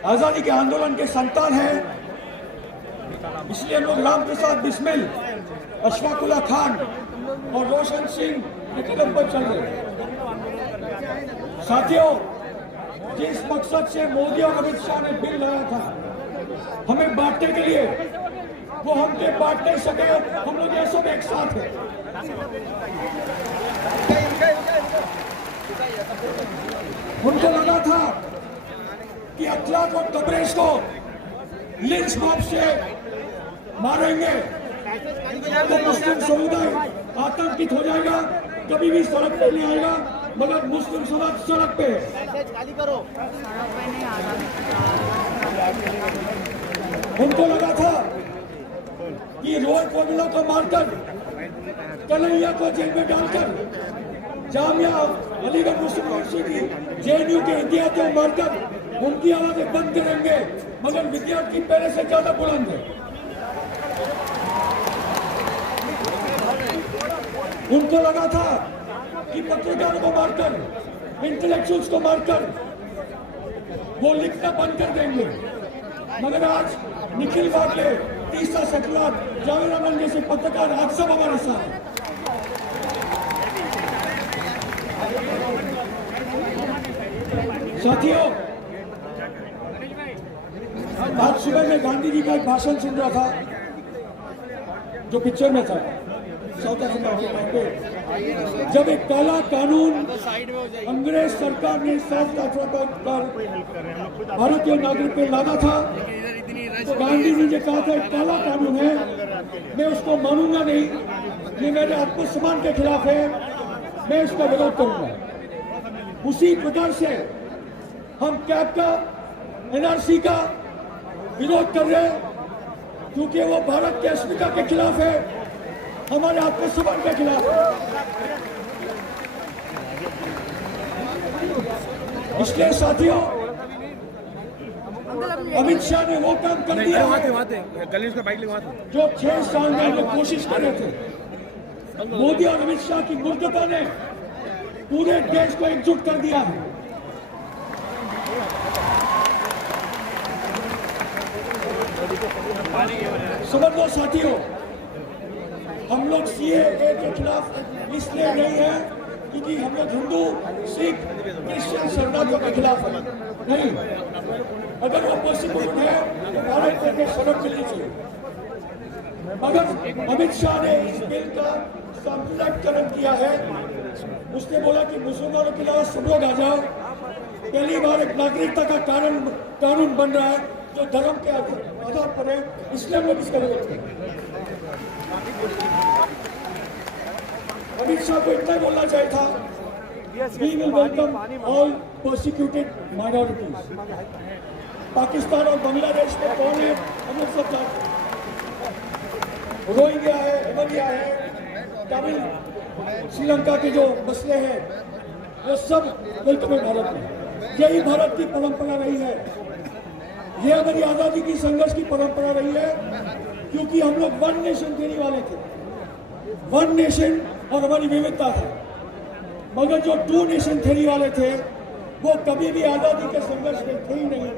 आजादी के आंदोलन के संतान हैं, इसलिए हम लोग राम प्रसाद बिस्मिल, अशफाकुल्ला खान और रोशन सिंह के कदम पर चल रहे हैं। साथियों, जिस मकसद से मोदी और अमित शाह ने बिल लाया था हमें बांटने के लिए, वो हमसे बांट नहीं सके। हम लोग ये सब एक साथ हैं। उनको लगा था कि अखलाक और तबरेज को लिंच मॉब से मारेंगे तो मुस्लिम समुदाय आतंकित हो जाएगा, कभी भी सड़क पे नहीं आएगा, मगर मुस्लिम समाज सड़क पे है। उनको लगा था कि रॉय फॉर्मूला को मारकर, कन्हैया को जेल में डालकर, जामिया अलीगढ़ मुस्लिम यूनिवर्सिटी जेएनयू के विद्यार्थियों को मारकर उनकी आवाजें बंद करेंगे, मगर विद्यार्थी पहले से ज्यादा बुलंद है। उनको लगा था कि पत्रकारों को मारकर, इंटेलेक्चुअल्स को मारकर वो लिखना बंद कर देंगे, मगर आज निखिल वाकले, तीसरा सेकुलर, जावेद अमन जैसे पत्रकार आज सब हमारे साथ। साथियों, आज सुबह में गांधी जी का एक भाषण सुन रहा था जो पिक्चर में था। साउथ अफ्रीका के टाइम पे, जब एक काला कानून अंग्रेज सरकार ने साउथ अफ्रीका पर भारतीय नागरिक पे लादा था, तो गांधी जी ने कहा था काला कानून है, मैं उसको मानूंगा नहीं, ये मेरे आत्मसम्मान के खिलाफ है, मैं इसका विरोध करूंगा। उसी प्रकार से हम कैब का, एनआरसी का विरोध कर रहे हैं, क्योंकि वो भारत की अस्मिता के खिलाफ है, हमारे आत्मसम्मान के खिलाफ है। इसलिए साथियों, अमित शाह ने वो काम कर दिया जो 6 साल में लोग कोशिश कर रहे थे। मोदी और अमित शाह की मूर्खता ने पूरे देश को एकजुट कर दिया है। समझ लो साथियों, हम लोग सीएए के खिलाफ इसलिए नहीं है क्योंकि हम लोग हिंदू, सिख, क्रिश्चियन शरणार्थियों के खिलाफ है, नहीं। अगर वो पॉसिबल है तो भारत को सड़क मिलनी चाहिए। मगर अमित शाह ने इस बिल का सांप्रदायिकरण किया है। उसने बोला कि मुसलमानों के अलावा सब लोग आ जाओ। पहली बार एक नागरिकता का कानून बन रहा है जो धर्म के आधार पर है, इसलिए हम लोग इसका विरोध करें। अमित शाह को इतना बोलना चाहिए था, We will welcome all persecuted minorities. Pakistan और बांग्लादेश में कौन है हम लोग सब जानते हैं। रोहिंग्या है, हिमालय है, तमिल, श्रीलंका के जो मसले हैं वो सब वेलकम है भारत में। यही भारत की परंपरा रही है, ये हमारी आजादी की संघर्ष की परंपरा रही है, क्योंकि हम लोग वन नेशन देने वाले थे, वन नेशन और हमारी विविधता था। मगर जो 2 नेशन थ्योरी वाले थे वो कभी भी आजादी के संघर्ष में थे ही नहीं,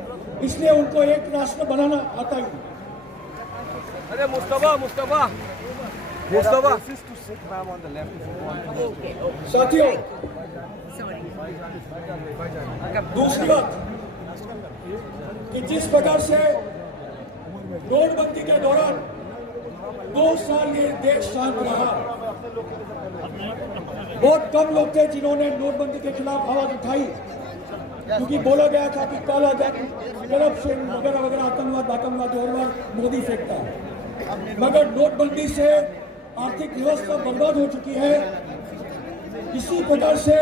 इसलिए उनको एक राष्ट्र बनाना आता ही नहीं। अरे मुस्तफा साथियों, दूसरी बात कि जिस प्रकार से नोटबंदी के दौरान 2 साल ये देश शांत रहा, बहुत कम लोग थे जिन्होंने नोटबंदी के खिलाफ आवाज उठाई, क्योंकि बोला गया था कि काला धन, करप्शन वगैरह वगैरह, आतंकवाद हर बार मोदी फेंकता है। मगर नोटबंदी से आर्थिक व्यवस्था बर्बाद हो चुकी है। इसी प्रकार से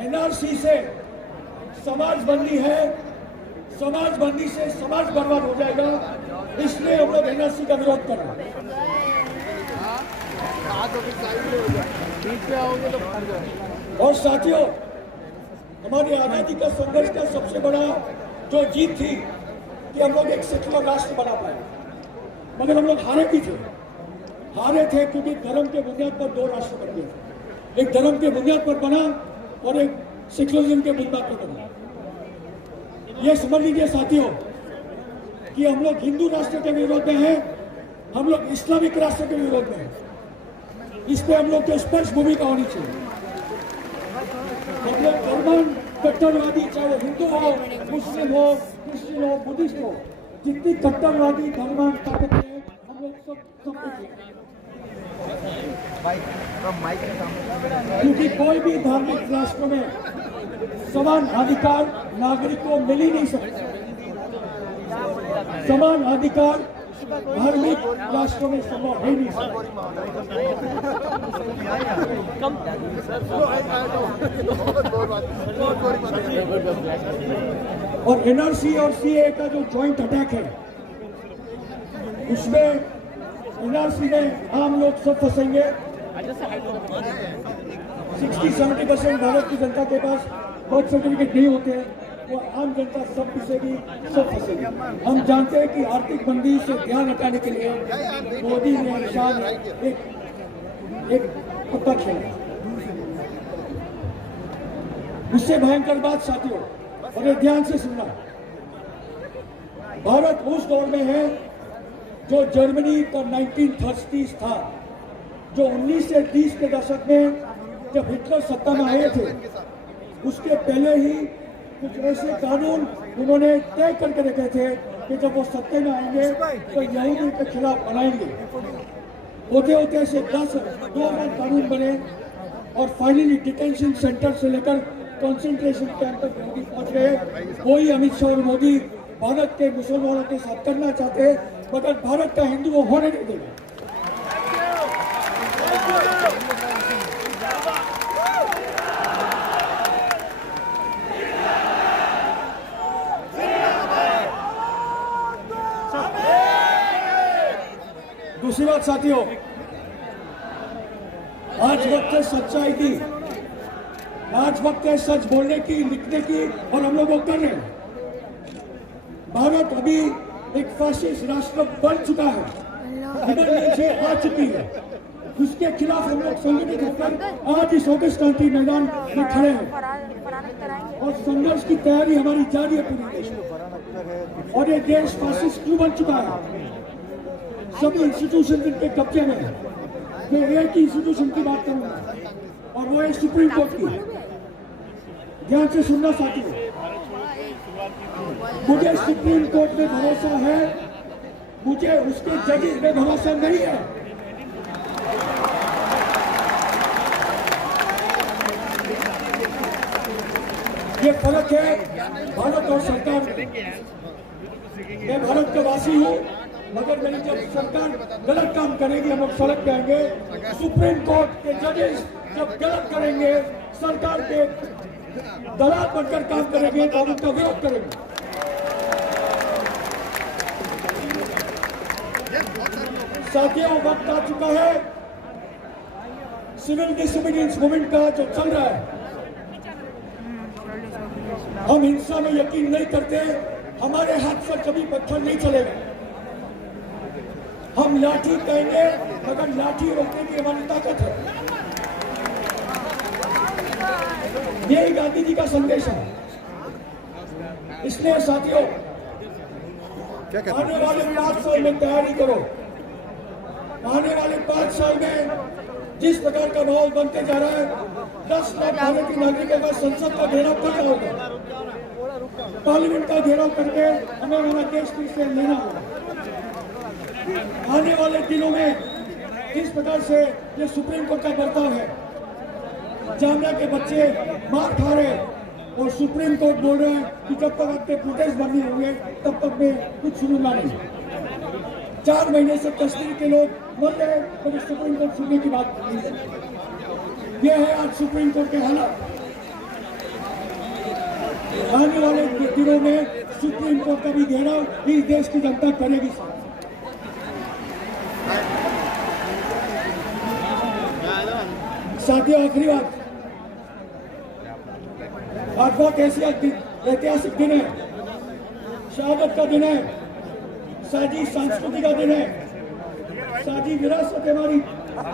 एनआरसी से समाजबंदी है, समाजबंदी से समाज बर्बाद हो जाएगा, इसलिए हम लोग एनआरसी का विरोध कर रहे हैं। और साथियों, हमारी आजादी का संघर्ष का सबसे बड़ा जो जीत थी कि हम लोग एक सेक्युलर राष्ट्र बना पाए, मगर हम लोग हारे भी थे। हारे थे क्योंकि धर्म के बुनियाद पर 2 राष्ट्र बन गए, एक धर्म के बुनियाद पर बना और एक सेक्युलरिज्म के बुनियाद पर बना। ये समझ लीजिए साथियों कि हम लोग हिंदू राष्ट्र के विरोध में हैं, हम लोग इस्लामिक राष्ट्र के विरोध में हैं। इस पे हम लोग की स्पष्ट भूमिका होनी चाहिए। हम लोग धर्म कट्टरवादी, चाहे वो हिंदू हो, मुस्लिम हो, क्रिश्चियन हो, बुद्धिस्ट हो, जितनी कट्टरवादी धर्म ताकत है, हम लोग सब क्योंकि कोई भी धार्मिक राष्ट्र में समान अधिकार नागरिक को मिल ही नहीं सकता। समान अधिकार धार्मिक राष्ट्रों में संभव ही नहीं सकता। और एनआरसी और सीए का जो जॉइंट अटैक है, उसमें एनआरसी में आम लोग सब फंसेंगे। 60-70% भारत की जनता के पास बर्थ सर्टिफिकेट नहीं होते हैं, वो आम जनता सब पिसेगी, सब फंसेगी। हम जानते हैं कि आर्थिक मंदी से ध्यान हटाने के लिए मोदी ने, शाह ने एक पत्ता खेला। उससे भयंकर बात साथियों, और ये ध्यान से सुनना, भारत उस दौर में है जो जर्मनी का 1930 था, जो 19 से 30 के दशक में जब हिटलर सत्ता में आए थे, उसके पहले ही कुछ ऐसे कानून उन्होंने तय करके रखे थे कि जब वो सत्ते में आएंगे तो यहूदी के खिलाफ बनाएंगे। होते होते ऐसे 2 कानून बने और फाइनली डिटेंशन सेंटर से लेकर कंसंट्रेशन कैंप तक मोदी पहुंच गए। वही अमित शाह और मोदी भारत के मुसलमानों के साथ करना चाहते हैं, मगर भारत का हिंदू वो होने नहीं देगा। दूसरी बात साथियों, आज वक्त है सच्चाई की, आज वक्त है सच बोलने की, लिखने की, और हम लोग वो कर रहे हैं। भारत अभी एक फासिस्ट राष्ट्र बन चुका है, इमरजेंसी आ चुकी है, उसके खिलाफ हम लोग संगठित होकर आज इस ऑगस्ट क्रांति मैदान में खड़े हैं और संघर्ष की तैयारी हमारी जारी है पूरे देश में। और ये देश फासिस्ट क्यों बन चुका है? सभी इंस्टीट्यूशन इनके कब्जे में है। मैं एक ही इंस्टीट्यूशन की बात करूंगा और वो है सुप्रीम कोर्ट की। ध्यान से सुनना साथियों, मुझे सुप्रीम कोर्ट में भरोसा है, मुझे उसके जजेस में भरोसा नहीं है। ये फर्क है भारत और सरकार में। मैं भारत का वासी हूँ, मगर मेरी जब सरकार गलत काम करेगी हम लोग सड़क पे आएंगे। सुप्रीम कोर्ट के जजेस जब गलत करेंगे, सरकार के दलाल बनकर काम करेंगे तो हम उनका विरोध करेंगे। साथियों, वक्त आ चुका है सिविल डिसोबीडियंस मूवमेंट का जो चल रहा है। हम हिंसा में यकीन नहीं करते, हमारे हाथ से कभी पत्थर नहीं चलेगा। हम लाठी कहेंगे मगर लाठी रोकने की हमारी ताकत है। यही गांधी जी का संदेश है। इसलिए साथियों, आने वाले 5 साल में तैयारी करो। आने वाले 5 साल में जिस प्रकार का माहौल बनते जा रहा है, 10 लाख भारतीय नागरिकों का संसद का घेराव करना होगा, पार्लियामेंट का घेराव करके हमें हमारा देश फिर से लेना होगा। आने वाले दिनों में इस प्रकार से ये सुप्रीम कोर्ट का बर्ताव है, जामिया के बच्चे मार खा रहे और सुप्रीम कोर्ट बोल रहे हैं कि जब तक आपके प्रोटेस्ट बंद नहीं होंगे तब तक मैं कुछ सुनूंगा नहीं। 4 महीने से कश्मीर के लोग मर रहे तो सुप्रीम कोर्ट सुनने की बात नहीं है। ये है आज सुप्रीम कोर्ट के हालात। आने वाले दिनों में सुप्रीम कोर्ट का भी घेराव इस देश की जनता करेगी। साथियों, आखिरी बात, आज बहुत ऐतिहासिक दिन है, शहादत का दिन है, साझी संस्कृति का दिन है, साझी विरासत हमारी,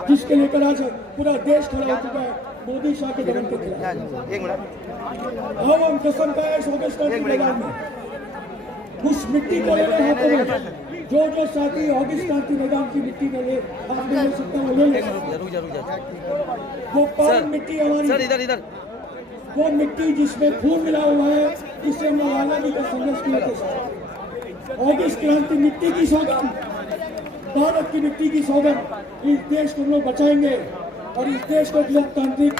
जिसके लेकर आज पूरा देश खड़ा हो चुका है मोदी शाह के दमन के खिलाफ। हम कसम का इस ऑगस्ट क्रांति मैदान में उस मिट्टी को ले रहे हाथों में, जो साथी ऑगस्ट क्रांति मैदान की मिट्टी में ले आपने ले सकता वो ले ले। वो पावन मिट्टी हमारी, इधर वो मिट्टी जिसमें खून मिला हुआ है, जिससे हम लोग आजादी का संघर्ष किया था। ऑगस्ट क्रांति मिट्टी की सौगंध, भारत की मिट्टी की सौगंध। इस देश को हम लोग बचाएंगे और इस देश को लोकतांत्रिक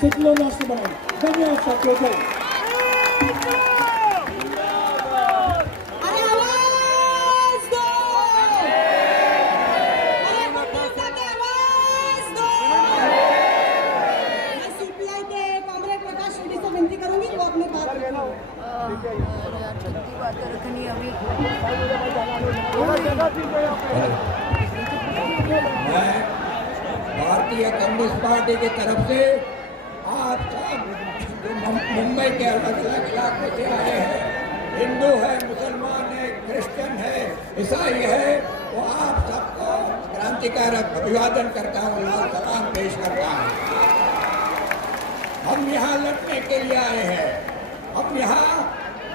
सेक्युलर राष्ट्र बनाएंगे। धन्यवाद साथियों। मैं भारतीय कम्युनिस्ट पार्टी की तरफ से आप सब जो मुंबई के अलग अलग इलाकों से आए हैं, हिंदू है, मुसलमान है, क्रिश्चियन है, ईसाई है, तो आप सबको क्रांतिकारक अभिवादन करता हूँ, लाल सलाम पेश करता हूँ। हम यहाँ लड़ने के लिए आए हैं, हम यहाँ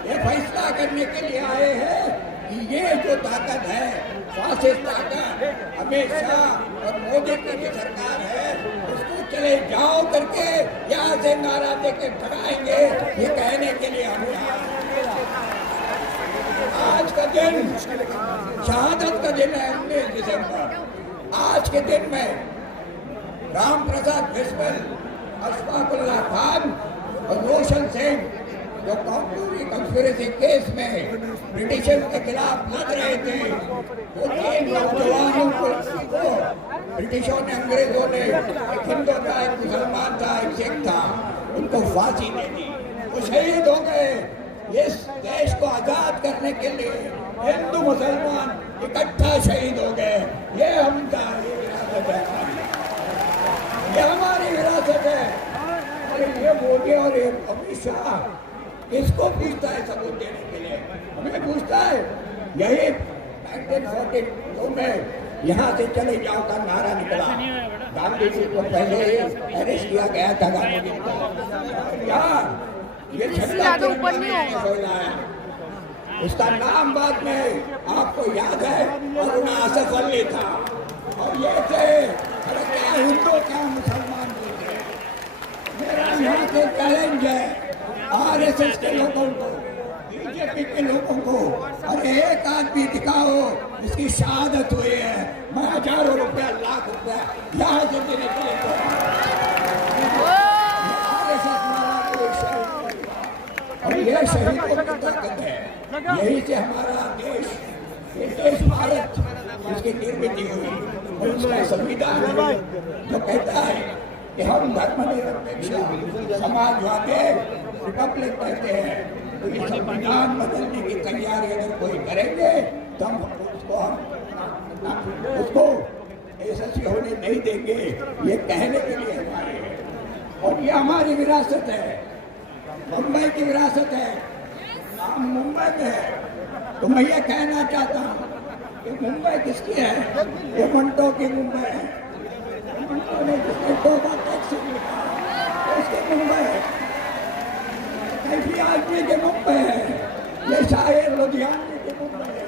ये फैसला करने के लिए आए हैं कि ये जो ताकत है, फासिस्ट ताकत, अमित शाह और मोदी की जो सरकार है, उसको चले जाओ करके यहाँ से नारा देके भगाएंगे, ये कहने के लिए हम यहाँ। आज का दिन शहादत का दिन है, 19 दिसंबर। आज के दिन में राम प्रसाद बिस्मिल, अशफाकुल्ला खान और रोशन सिंह जो कॉन्स्पिरेसी केस में ब्रिटिशर्स के खिलाफ लड़ रहे थे, वो 3 नौजवानों को ब्रिटिशों ने, अंग्रेजों ने, एक हिंदू था, एक मुसलमान था, एक सिख था, उनको फांसी दे दी। वो शहीद हो गए। इस देश को आजाद करने के लिए हिंदू मुसलमान इकट्ठा शहीद हो गए। ये हमारी विरासत है, ये हमारी विरासत है। और ये मोदी और ये अमित शाह किसको पूछता है सबूत देने के लिए? हमें पूछता है। यही 1942 में यहाँ से चले जाओ का नारा निकला। गांधी जी को पहले अरेस्ट किया गया था। गांधी जी को यहाँ ये झंडा फहराया, उसका नाम बाद में आपको याद है, अरुणा आसफ अली था। और ये थे क्या हिंदू क्या मुसलमान थे। मेरा यहाँ से चैलेंज है आरएसएस के लोगों को, बीजेपी के लोगों को, और एक आदमी दिखाओ इसकी शहादत हुई है, मैं हजारों रुपया, लाख रुपया यहाँ से देने के लिए और ये शहीदों की ताकत है। यही से हमारा देश, ये देश भारत जिसकी निर्मित हुई और उसका संविधान जो कहता है कि हम धर्मनिरपेक्ष समाजवादी रिपब्लिक कहते हैं। तो ये संविधान बदलने की तैयारी अगर कोई करेंगे तो हम उसको यशस्वी होने नहीं देंगे। ये कहने के लिए हमारे है और ये हमारी विरासत है, मुंबई की विरासत है। हम मुंबई में है तो मैं ये कहना चाहता हूँ कि मुंबई किसकी है? ये मंटो की मुंबई है। मंटो ने जिसने 2 बार टैक्सी लिखा उसकी मुंबई है। कैफी आदमी के मुंबई है। ये शायर लुधियाना की मुंबई है।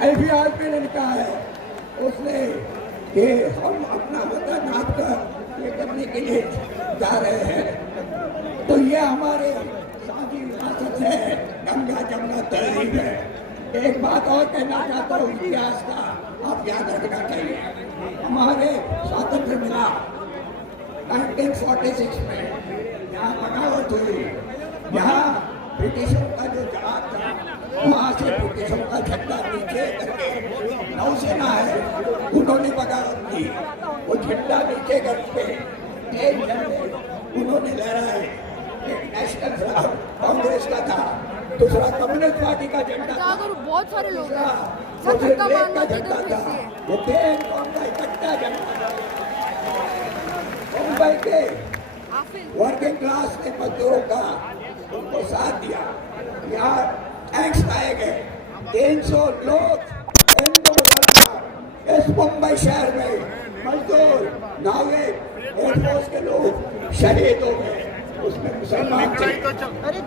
कैफी आदमी ने लिखा है उसने कि हम अपना वतन आपका ये करने के लिए जा रहे हैं। तो ये हमारे साझी विरासत है, गंगा जमुना तहजीब है। एक बात और कहना चाहता हूँ, इतिहास का आप याद रखना चाहिए। हमारे स्वातंत्र मिला 1946 में, यहाँ बगावत हुई। यहाँ ब्रिटिशों का जो जहाज था वहाँ से ब्रिटिशों का झंडा नीचे करके नौसेना है उन्होंने बगावत की। वो झंडा नीचे करके 3 झंडे उन्होंने लहराए। एक नेशनल फ्लैग कांग्रेस का था, दूसरा कम्युनिस्ट पार्टी का झंडा था, बहुत सारे लोग दूसरा लेक का झंडा था। वो 3 कौम का इकट्ठा झंडा। मुंबई के वर्किंग क्लास के मजदूरों का उनको साथ दिया। यहाँ टैक्स लाए गए। 300 लोग हिंदू मुसलमान इस मुंबई शहर में मजदूर, नाविक, एयरफोर्स के लोग शहीद हो गए। उसमें मुसलमान थे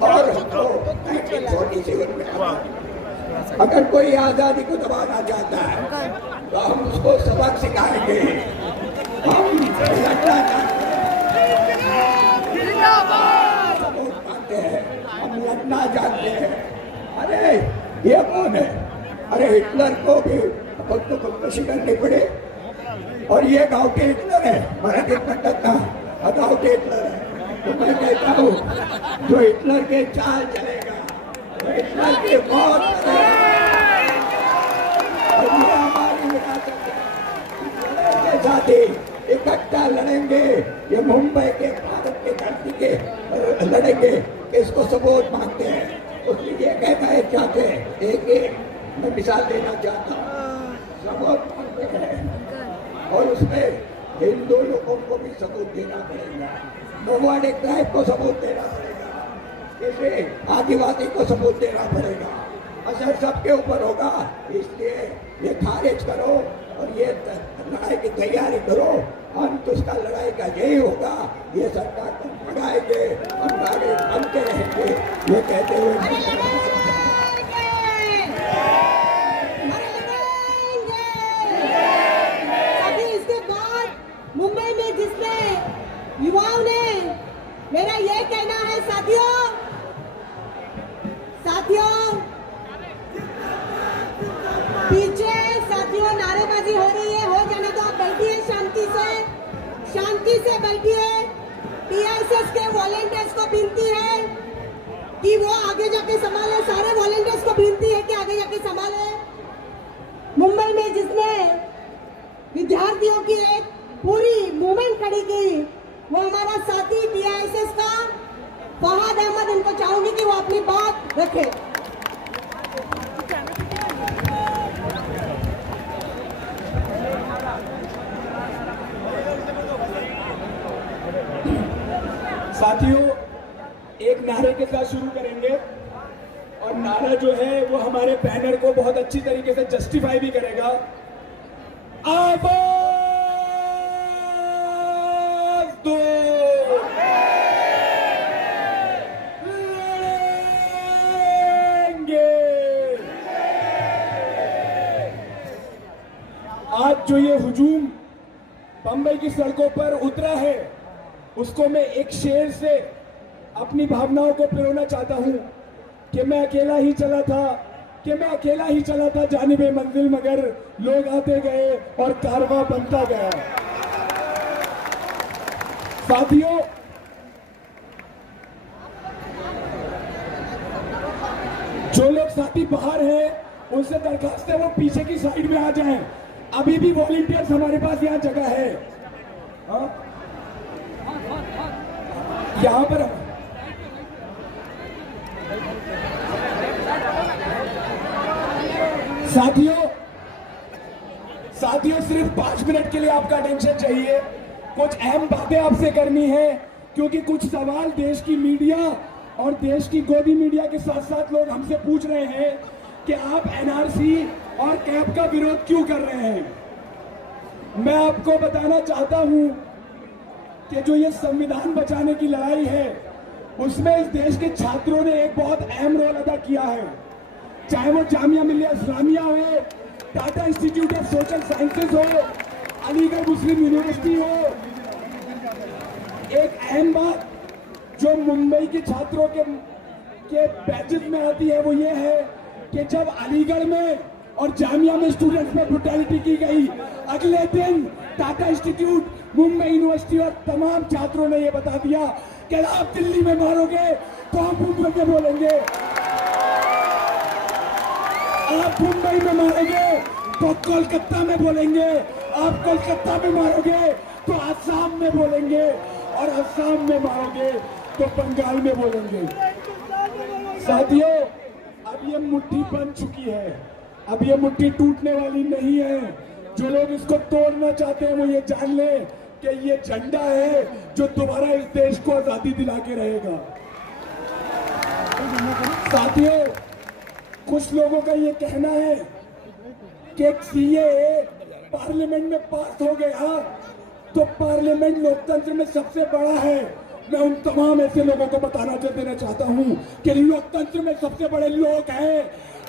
और 1947 में अगर कोई आजादी को दबाना चाहता है तो हम उसको सबक सिखाएंगे। हम लड़ना जानते हैं, हम लड़ना जानते हैं। अरे ये कौन है? अरे हिटलर को भी खुद को खुदकुशी करनी पड़े। और ये गाँव के हिटलर है, मराठी पंडित था, गाँव के हिटलर है। तो मैं कहता हूँ जो हिटलर के चाल चलेगा तो हिटलर की मौत करेगा। और ये हमारी विरासत है। साथी इकट्ठा लड़ेंगे, ये मुंबई के भारत के धरती के लड़ेंगे। इसको सबूत मांगते हैं, उसमें ये कहना है चाहते हैं। एक मैं मिसाल देना चाहता हूँ, सबूत मांगते हैं और उसमें हिंदू लोगों को भी सबूत देना पड़ेगा, नोमाडिक ट्राइब को सबूत देना पड़ेगा, इसे आदिवासी को सबूत देना पड़ेगा। असर सबके ऊपर होगा। इसलिए ये खारिज करो और ये लड़ाई की तैयारी करो। अंत उसका लड़ाई का यही होगा। ये सरकार को बढ़ाएंगे, हम आगे बनते रहेंगे। ये कहते हुए मुंबई में जिसने युवाओं ने, मेरा ये कहना है साथियों पीछे साथियों नारेबाजी हो रही है, हो जाने वॉलेंटियर्स को विनती है कि वो आगे जाके संभाले, सारे वॉलेंटियर्स को विनती है कि आगे जाके संभाले। मुंबई में जिसने विद्यार्थियों की एक पूरी मूवमेंट खड़ी की वो हमारा साथी BISS का फहाद अहमद, इनको चाहूंगी कि वो अपनी बात रखे। साथियों, एक नारे के साथ शुरू करेंगे और नारा जो है वो हमारे बैनर को बहुत अच्छी तरीके से जस्टिफाई भी करेगा। आवाज दो, लड़ेंगे। आज जो ये हुजूम बंबई की सड़कों पर उतरा है उसको मैं एक शेर से अपनी भावनाओं को पिरोना चाहता हूं कि मैं अकेला ही चला था जानिबे मंजिल, मगर लोग आते गए और कारवां बनता गया। साथियों, जो लोग साथी बाहर हैं उनसे दरखास्त है वो पीछे की साइड में आ जाएं। अभी भी वॉलंटियर्स हमारे पास यहाँ जगह है। यहाँ पर साथियों सिर्फ 5 मिनट के लिए आपका अटेंशन चाहिए। कुछ अहम बातें आपसे करनी है क्योंकि कुछ सवाल देश की मीडिया और देश की गोदी मीडिया के साथ साथ लोग हमसे पूछ रहे हैं कि आप NRC और कैब का विरोध क्यों कर रहे हैं। मैं आपको बताना चाहता हूं कि जो ये संविधान बचाने की लड़ाई है उसमें इस देश के छात्रों ने एक बहुत अहम रोल अदा किया है। चाहे वो जामिया मिलिया इस्लामिया हो, Tata institute of social sciences हो, अलीगढ़ मुस्लिम यूनिवर्सिटी हो। एक अहम बात जो मुंबई के छात्रों के बैचेस में आती है वो ये है कि जब अलीगढ़ में और जामिया में स्टूडेंट्स में ब्रुटैलिटी की गई, अगले दिन टाटा इंस्टीट्यूट, मुंबई यूनिवर्सिटी और तमाम छात्रों ने यह बता दिया कि आप दिल्ली में मारोगे तो हम मुंबई में बोलेंगे, आप मुंबई में मारोगे तो कोलकाता में बोलेंगे, आप कोलकाता में मारोगे तो असम में बोलेंगे और असम में मारोगे तो बंगाल में बोलेंगे। साथियों, अब ये मुट्ठी बन चुकी है, अब ये मुट्ठी टूटने वाली नहीं है। जो लोग इसको तोड़ना चाहते हैं वो ये जान ले कि ये झंडा है जो दोबारा इस देश को आजादी दिला के रहेगा। साथियों, कुछ लोगों का ये कहना है कि CAA पार्लियामेंट में पास हो गया तो पार्लियामेंट लोकतंत्र में सबसे बड़ा है। मैं उन तमाम ऐसे लोगों को बताना देना चाहता हूं कि लोकतंत्र में सबसे बड़े लोग हैं।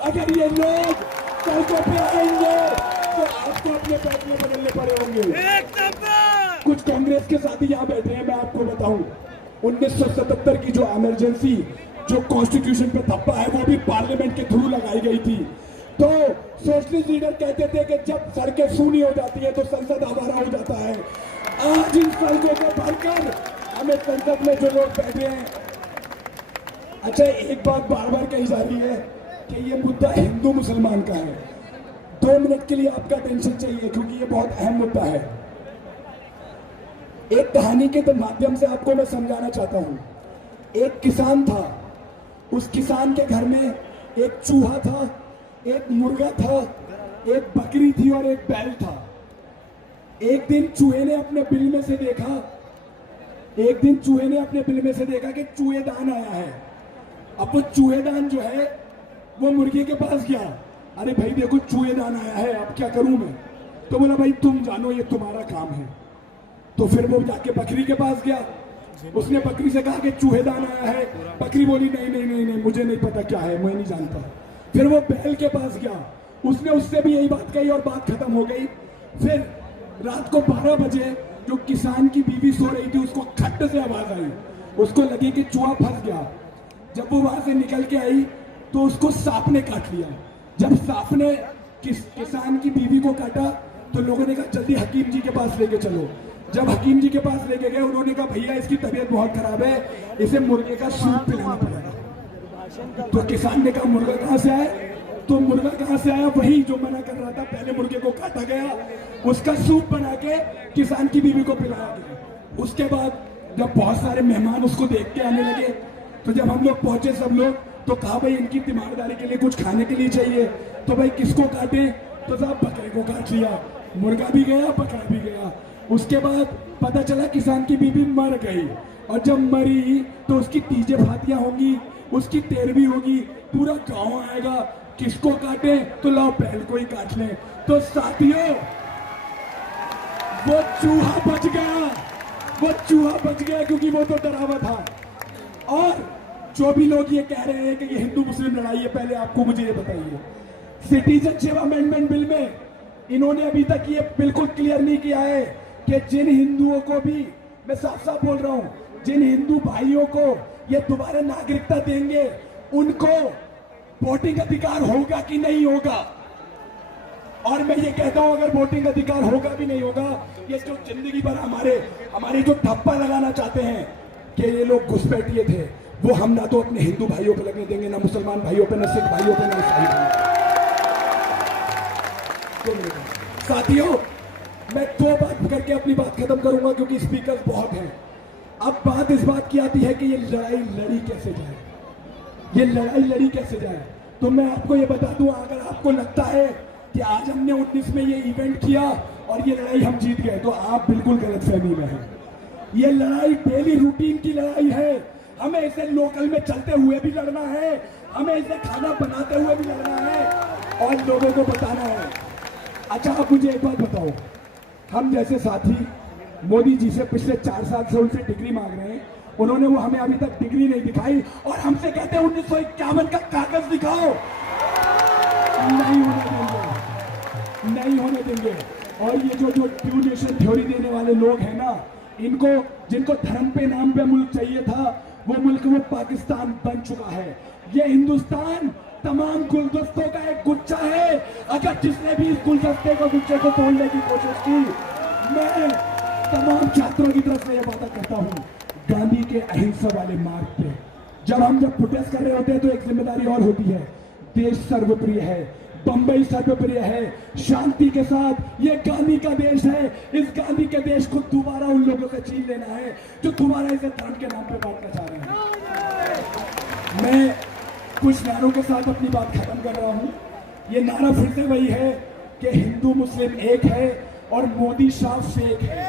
अगर ये लोग सड़कों पे आएंगे तो आपको अपने फैसले बदलने पड़े होंगे। कुछ कांग्रेस के साथी यहाँ बैठे हैं, मैं आपको बताऊं 1977 की जो इमरजेंसी, जो कॉन्स्टिट्यूशन पे धब्बा है, वो भी पार्लियामेंट के थ्रू लगाई गई थी। तो सोशलिस्ट लीडर कहते थे कि जब सड़कें सूनी हो जाती है तो संसद आवारा हो जाता है। आज इन सड़कों को भरकर हमें संसद में जो लोग बैठे हैं, अच्छा एक बात बार बार कही जा रही है कि ये मुद्दा हिंदू मुसलमान का है। 2 मिनट के लिए आपका टेंशन चाहिए क्योंकि ये बहुत अहम मुद्दा है। एक कहानी के माध्यम से आपको मैं समझाना चाहता हूं। एक किसान था, उस किसान के घर में एक चूहा था, एक मुर्गा था, एक बकरी थी और एक बैल था। एक दिन चूहे ने अपने बिल में से देखा कि चूहेदान आया है। अब वो चूहेदान जो है वो मुर्गे के पास गया, अरे भाई देखो चूहेदान आया है, अब क्या करूं मैं? तो बोला भाई तुम जानो, ये तुम्हारा काम है। तो फिर वो जाके बकरी के पास गया, उसने बकरी से कहा कि चूहेदान आया है। बकरी बोली नहीं नहीं नहीं नहीं, मुझे नहीं पता क्या है, मैं नहीं जानता। फिर वो बैल के पास गया, उसने उससे भी यही बात कही और बात खत्म हो गई। फिर रात को 12 बजे जो किसान की बीवी सो रही थी उसको खट से आवाज आई, उसको लगी कि चूहा फंस गया। जब वो वहां से निकल के आई तो उसको सांप ने काट लिया। जब सांप ने किसान की बीवी को काटा तो लोगों ने कहा जल्दी हकीम जी के पास लेके चलो। जब हकीम जी के पास लेके गए, उन्होंने कहा भैया इसकी तबीयत बहुत खराब है, इसे मुर्गे का सूप पिलाना पड़ेगा। तो किसान ने कहा मुर्गा कहाँ से आया? तो मुर्गा कहाँ से आया? वही जो मना कर रहा था, पहले मुर्गे को काटा गया, उसका सूप बना के किसान की बीवी को पिलाया गया। उसके बाद जब बहुत सारे मेहमान उसको देख के आने लगे, तो जब हम लोग पहुंचे सब लोग, तो कहा भाई इनकी तीमारदारी के लिए कुछ खाने के लिए चाहिए, तो भाई किसको काटे? तो साहब बकरे को काट लिया, मुर्गा भी गया, बकरा भी गया। उसके बाद पता चला किसान की बीवी मर गई, और जब मरी तो उसकी तीजे फातियां होंगी, उसकी तेरहवीं होगी, पूरा गांव आएगा, किसको काटे? तो लाओ बैल को ही काट ले। तो साथियों, वो चूहा बच गया, वो चूहा बच गया, क्योंकि वो तो डरावा था। और जो भी लोग ये कह रहे हैं कि ये हिंदू मुस्लिम लड़ाई है, पहले आपको मुझे ये बताइए, सिटीजनशिप अमेंडमेंट बिल में इन्होंने अभी तक ये बिल्कुल क्लियर नहीं किया है कि जिन हिंदुओं को भी, मैं साफ साफ बोल रहा हूं, जिन हिंदू भाइयों को ये दोबारा नागरिकता देंगे, उनको वोटिंग अधिकार होगा कि नहीं होगा। और मैं ये कहता हूं, अगर वोटिंग अधिकार होगा भी नहीं होगा, ये जो जिंदगी भर हमारे जो ठप्पा लगाना चाहते हैं कि ये लोग घुसपैठिए थे, वो हम ना तो अपने हिंदू भाइयों पे लगने देंगे, ना मुसलमान भाइयों पे, ना सिख भाइयों पे, ना ईसाई भाइयों पे। साथियों, मैं दो बात करके अपनी बात खत्म करूंगा, क्योंकि स्पीकर बहुत हैं। अब बात इस बात की आती है कि ये लड़ाई लड़ी कैसे जाए, ये लड़ाई लड़ी कैसे जाए। तो मैं आपको ये बता दूं, अगर आपको लगता है कि आज हमने 19 में ये इवेंट किया और ये लड़ाई हम जीत गए, तो आप बिल्कुल गलतफहमी में हैं। ये लड़ाई डेली रूटीन की लड़ाई है, हमें इसे लोकल में चलते हुए भी लड़ना है, हमें इसे खाना बनाते हुए भी लड़ना है, और लोगों को बताना है। अच्छा, आप मुझे एक बात बताओ, हम जैसे साथी मोदी जी से पिछले 4 साल से उनसे डिग्री मांग रहे हैं, उन्होंने वो हमें अभी तक डिग्री नहीं दिखाई, और हमसे कहते हैं 1951 का कागज दिखाओ। नहीं होने देंगे, नहीं होने देंगे। और ये जो ट्रू नेशन थ्योरी देने वाले लोग हैं ना, इनको, जिनको धर्म पे नाम पे मुल्क चाहिए था, वो मुल्क वो पाकिस्तान बन चुका है। ये हिंदुस्तान तमाम गुलदस्तों का एक गुच्छा है। अगर जिसने भी इस गुलदस्ते को, गुच्छे को तोड़ने की कोशिश की, मैं तमाम छात्रों की तरफ से यह वादा करता हूँ, गांधी के अहिंसा वाले मार्ग पे जब प्रोटेस्ट कर रहे होते हैं, तो एक जिम्मेदारी और होती है, देश सर्वप्रिय है, बंबई सर्वप्रिय है, शांति के साथ ये गांधी का देश है। इस गांधी के देश को दोबारा उन लोगों से छीन लेना है जो दोबारा इसे धर्म के नाम पे बांटना चाह रहे हैं। मैं कुछ नारों के साथ अपनी बात खत्म कर रहा हूं। ये नारा फिर से वही है कि हिंदू मुस्लिम एक है और मोदी शाह फेक है।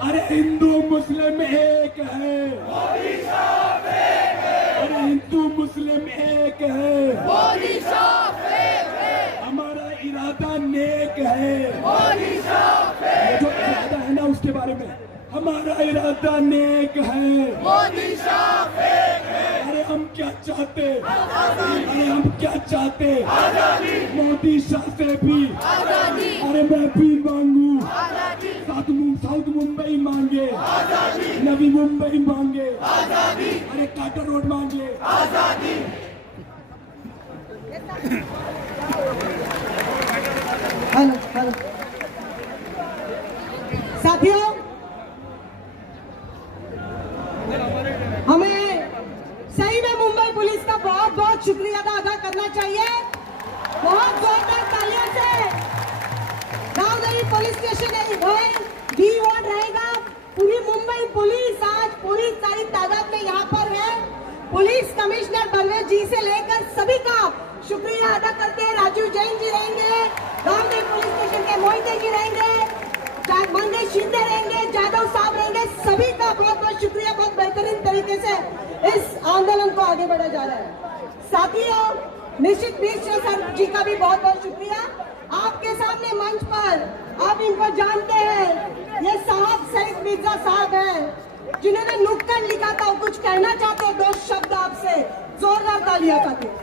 अरे हिंदू मुस्लिम एक है, मोदी शाह फेक है। अरे हिंदू मुस्लिम एक है, मोदी शाह फेक है। हमारा इरादा नेक है, मोदी शाह फेक। जो इरादा है ना, उसके बारे में, हमारा इरादा नेक है, मोदी शाह फेक है। अरे हम क्या चाहते, अरे हम क्या चाहते, आजादी। मोदी शाह से भी आजादी। अरे मैं भी मांगू आजादी। साउथ मुंबई मांगे आजादी, नवी मुंबई मांगे आजादी, अरे काटर रोड मांगे आजादी। हेलो साथियों, हमें सही में मुंबई पुलिस का बहुत बहुत शुक्रिया अदा करना चाहिए। बहुत जोरदार तालियों से। दाऊदरी पुलिस स्टेशन D1 रहेगा। पूरी मुंबई पुलिस आज पूरी सारी तादाद में यहाँ पर है। पुलिस कमिश्नर बलवेज जी से लेकर सभी का शुक्रिया अदा करते हैं। राजीव जैन जी रहेंगे, दाऊदरी पुलिस स्टेशन के मोहिते जी रहेंगे, मंगेश शिंदे रहेंगे, जादव साहब रहेंगे। सभी का बहुत बहुत शुक्रिया। बहुत बेहतरीन तरीके से इस आंदोलन को आगे बढ़ाया जा रहा है। साथियों, निश्चित मिश्र सर जी का भी बहुत बहुत शुक्रिया। आपके सामने मंच पर आप इनको जानते हैं, ये साहब सईद मिर्जा साहब हैं, जिन्होंने नुक्कड़ लिखा था। कुछ कहना चाहते हैं, 2 शब्द आपसे, जोरदार तालियां चाहते हैं।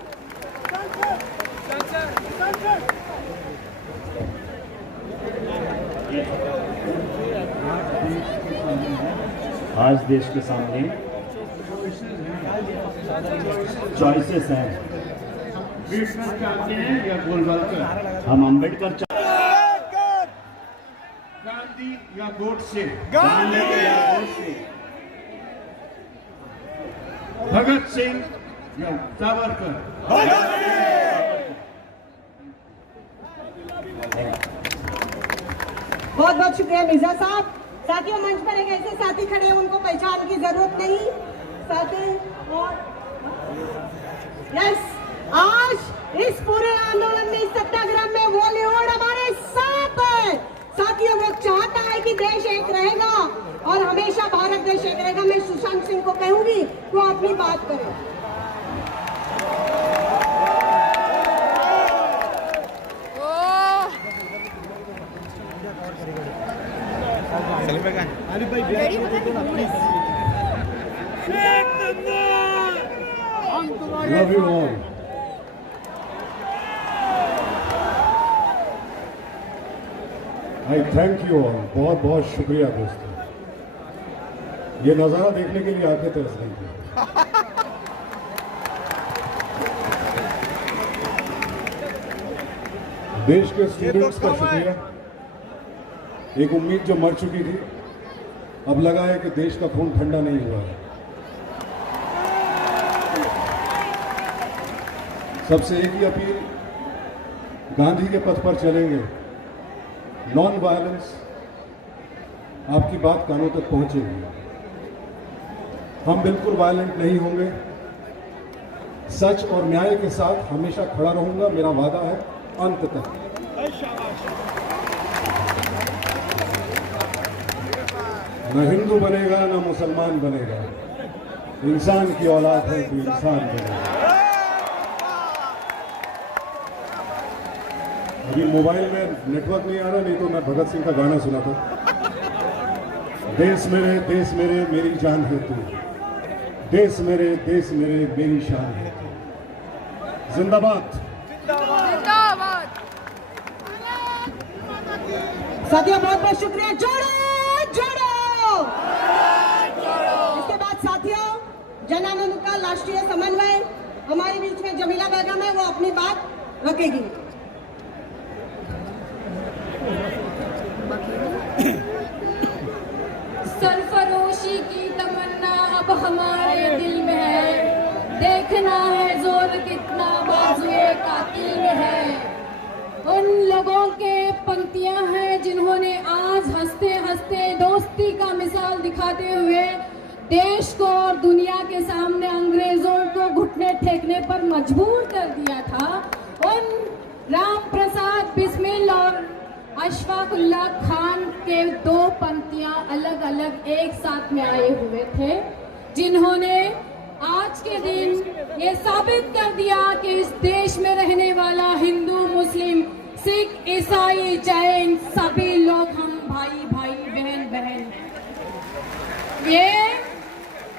आज देश के सामने चॉइसेस हैं। हम अम्बेडकर गांधी या गोडसे, गांधी या गोडसे, भगत सिंह या सावरकर, बहुत बहुत शुक्रिया मिर्जा साहब। साथियों, मंच पर एक ऐसे साथी खड़े हैं, उनको पहचान की जरूरत नहीं। साथी और यस, आज इस पूरे आंदोलन में, इस सत्याग्रह में वो लियोड़ हमारे साथ है। साथियों, वो चाहता है कि देश एक रहेगा और हमेशा भारत देश एक रहेगा। मैं सुशांत सिंह को कहूंगी वो अपनी बात करे। Love you all. I thank you all. बहुत बहुत शुक्रिया दोस्तों। ये नजारा देखने के लिए आके तरस गई थी। देश के स्टूडेंट्स का शुक्रिया। एक उम्मीद जो मर चुकी थी, अब लगा है कि देश का खून ठंडा नहीं हुआ है। सबसे एक ही अपील, गांधी के पथ पर चलेंगे, नॉन वायलेंस, आपकी बात कानों तक पहुंचेगी। हम बिल्कुल वायलेंट नहीं होंगे, सच और न्याय के साथ हमेशा खड़ा रहूंगा, मेरा वादा है अंत तक। न हिंदू बनेगा न मुसलमान बनेगा, इंसान की औलाद है तो इंसान बनेगा। अभी मोबाइल में नेटवर्क नहीं आ रहा, नहीं तो मैं भगत सिंह का गाना सुना था। देश मेरे मेरी जान है तू, देश मेरे मेरी शान है तू। जिंदाबाद। साथियों, बहुत बहुत शुक्रिया। जोड़ो जोड़ो। इसके बाद साथियों, जन आंदोलन का राष्ट्रीय समन्वय हमारे बीच में जमीला बेगम है, वो अपनी बात रखेगी। सरफरोशी की तमन्ना अब हमारे दिल में है, देखना है जोर कितना बाजुए कातिल में है। उन लोगों के पंक्तियां हैं जिन्होंने आज हंसते हंसते दोस्ती का मिसाल दिखाते हुए देश को और दुनिया के सामने अंग्रेजों को घुटने टेकने पर मजबूर कर दिया था। उन राम प्रसाद बिस्मिल और अशफाकुल्लाह खान के दो पंक्तियां अलग अलग एक साथ में आए हुए थे, जिन्होंने आज के दिन ये साबित कर दिया कि इस देश में रहने वाला हिंदू, मुस्लिम, सिख, ईसाई, जैन सभी लोग हम भाई भाई, बहन बहन हैं। ये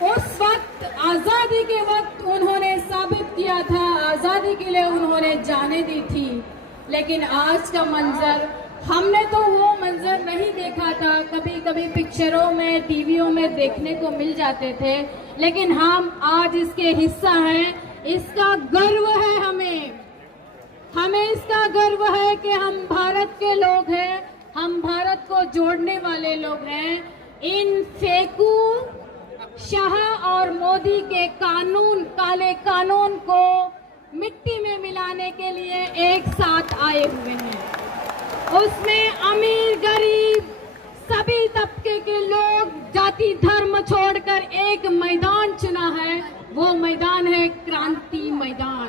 उस वक्त आजादी के वक्त उन्होंने साबित किया था, आजादी के लिए उन्होंने जाने दी थी। लेकिन आज का मंजर, हमने तो वो मंजर नहीं देखा था, कभी कभी पिक्चरों में, टीवियों में देखने को मिल जाते थे, लेकिन हम आज इसके हिस्सा हैं। इसका गर्व है हमें इसका गर्व है कि हम भारत के लोग हैं, हम भारत को जोड़ने वाले लोग हैं। इन फेकू, शाह और मोदी के कानून, काले कानून को मिट्टी में मिलाने के लिए एक साथ आए हुए हैं। उसमें अमीर, गरीब, सभी तबके के लोग जाति धर्म छोड़कर एक मैदान चुना है। वो मैदान है क्रांति मैदान,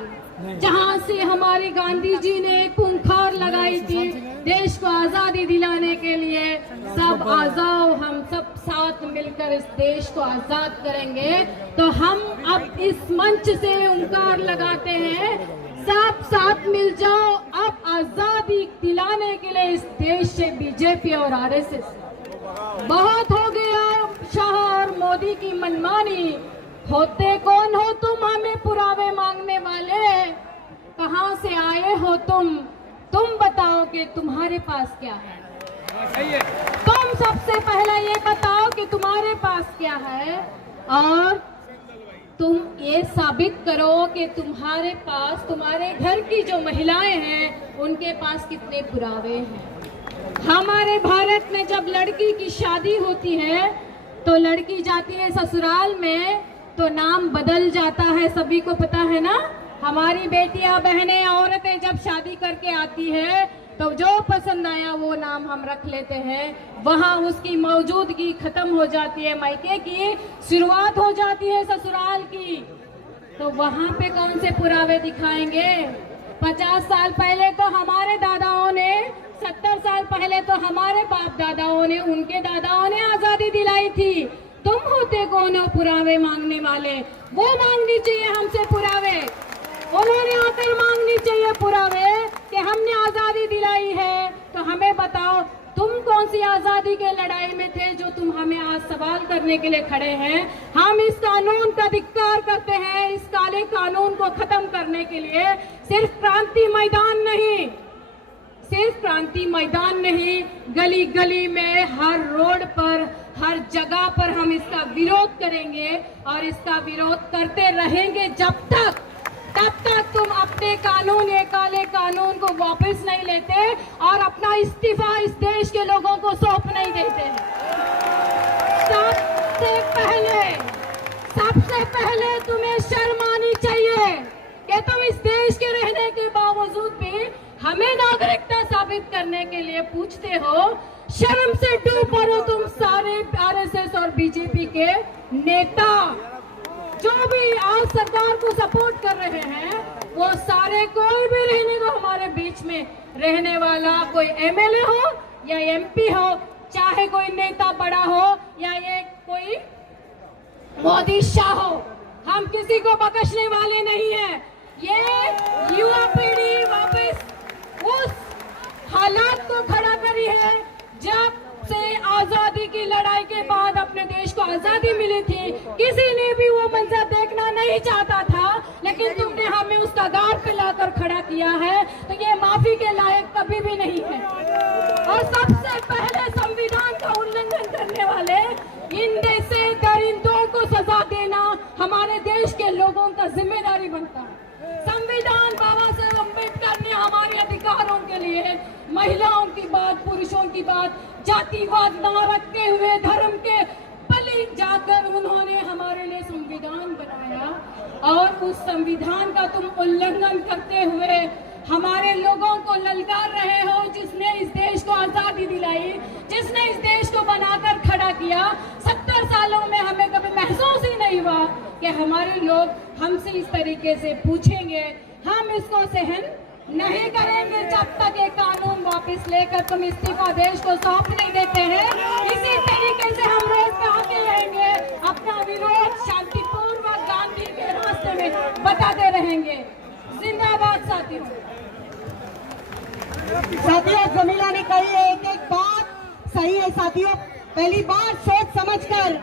जहां से हमारे गांधी जी ने खूंखार लगाई थी देश को आजादी दिलाने के लिए। सब आ जाओ, हम सब साथ मिलकर इस देश को आजाद करेंगे। तो हम अब इस मंच से हुंकार लगाते हैं, सब साथ मिल जाओ, अब आजादी दिलाने के लिए इस देश से बीजेपी और आरएसएस। बहुत हो गया शाह और मोदी की मनमानी। होते कौन हो तुम हमें पुरावे मांगने वाले? कहां से आए हो तुम बताओ कि तुम्हारे पास क्या है। तुम सबसे पहले ये बताओ कि तुम्हारे पास क्या है, और तुम ये साबित करो कि तुम्हारे पास, तुम्हारे घर की जो महिलाएं हैं उनके पास कितने पुरावे हैं। हमारे भारत में जब लड़की की शादी होती है तो लड़की जाती है ससुराल में तो नाम बदल जाता है, सभी को पता है ना। हमारी बेटियां, बहनें, औरतें जब शादी करके आती है तो जो पसंद आया वो नाम हम रख लेते हैं। वहाँ उसकी मौजूदगी खत्म हो जाती है, मायके की शुरुआत हो जाती है ससुराल की। तो वहाँ पे कौन से पुरावे दिखाएंगे? 50 साल पहले तो हमारे दादाओं ने, 70 साल पहले तो हमारे बाप दादाओं ने, उनके दादाओं ने आजादी दिलाई थी। तुम होते कौन हो पुरावे मांगने वाले? वो मांगनी चाहिए हमसे पुरावे, उन्होंने आकर मांगनी चाहिए पुरावे कि हमने आजादी दिलाई है। तो हमें बताओ, तुम कौन सी आजादी के लड़ाई में थे जो तुम हमें आज सवाल करने के लिए खड़े हैं? हम इस कानून का धिक्कार करते हैं। इस काले कानून को खत्म करने के लिए सिर्फ क्रांति मैदान नहीं, सिर्फ क्रांति मैदान नहीं, गली गली में, हर रोड पर, हर जगह पर हम इसका विरोध करेंगे और इसका विरोध करते रहेंगे तब तक तुम अपने कानून, ये काले कानून को वापस नहीं लेते और अपना इस्तीफा इस देश के लोगों को सौंप नहीं देते। सबसे पहले तुम्हें शर्म आनी चाहिए कि तुम इस देश के रहने के बावजूद भी हमें नागरिकता साबित करने के लिए पूछते हो। शर्म से डूब पड़ो तुम सारे आरएसएस और बीजेपी के नेता जो भी आज सरकार को सपोर्ट कर रहे हैं। वो सारे, कोई भी रहने को हमारे बीच में रहने वाला, कोई एमएलए हो या एमपी हो, चाहे कोई नेता बड़ा हो या ये कोई मोदी शाह हो, हम किसी को बख्शने वाले नहीं हैं। ये युवा पीढ़ी वापस उस हालात को खड़ा करी है जब से आजादी की लड़ाई के बाद अपने देश को आजादी मिली थी। किसी ने भी वो मंजर देखना नहीं चाहता था, लेकिन तुमने हमें उस कगार पे लाकर खड़ा किया है, तो ये माफी के लायक कभी भी नहीं है। और सबसे पहले संविधान का उल्लंघन करने वाले इन जैसे दरिंदों को सजा देना हमारे देश के लोगों का जिम्मेदारी बनता है। संविधान बाबा साहेब अम्बेडकर ने हमारे अधिकारों के लिए महिलाओं की बात, पुरुषों की बात, जातिवाद ना रखते हुए धर्म के बलि जाकर उन्होंने हमारे लिए संविधान बनाया और उस संविधान का तुम उल्लंघन करते हुए हमारे लोगों को ललकार रहे हो। जिसने इस देश को आजादी दिलाई, जिसने इस देश को बनाकर खड़ा किया, 70 सालों में हमें कभी महसूस ही नहीं हुआ कि हमारे लोग हमसे इस तरीके से पूछेंगे। हम इसको सहन नहीं करेंगे जब तक ये कानून वापस लेकर तुम इस्तीफा देश को सौंप नहीं देते हैं। इसी तरीके से हम रोड पे आते रहेंगे, अपना विरोध शांतिपूर्वक गांधी के रास्ते में बताते रहेंगे। जिंदाबाद साथियों। जमीला ने कही है, एक बात सही है साथियों। पहली बार सोच समझकर,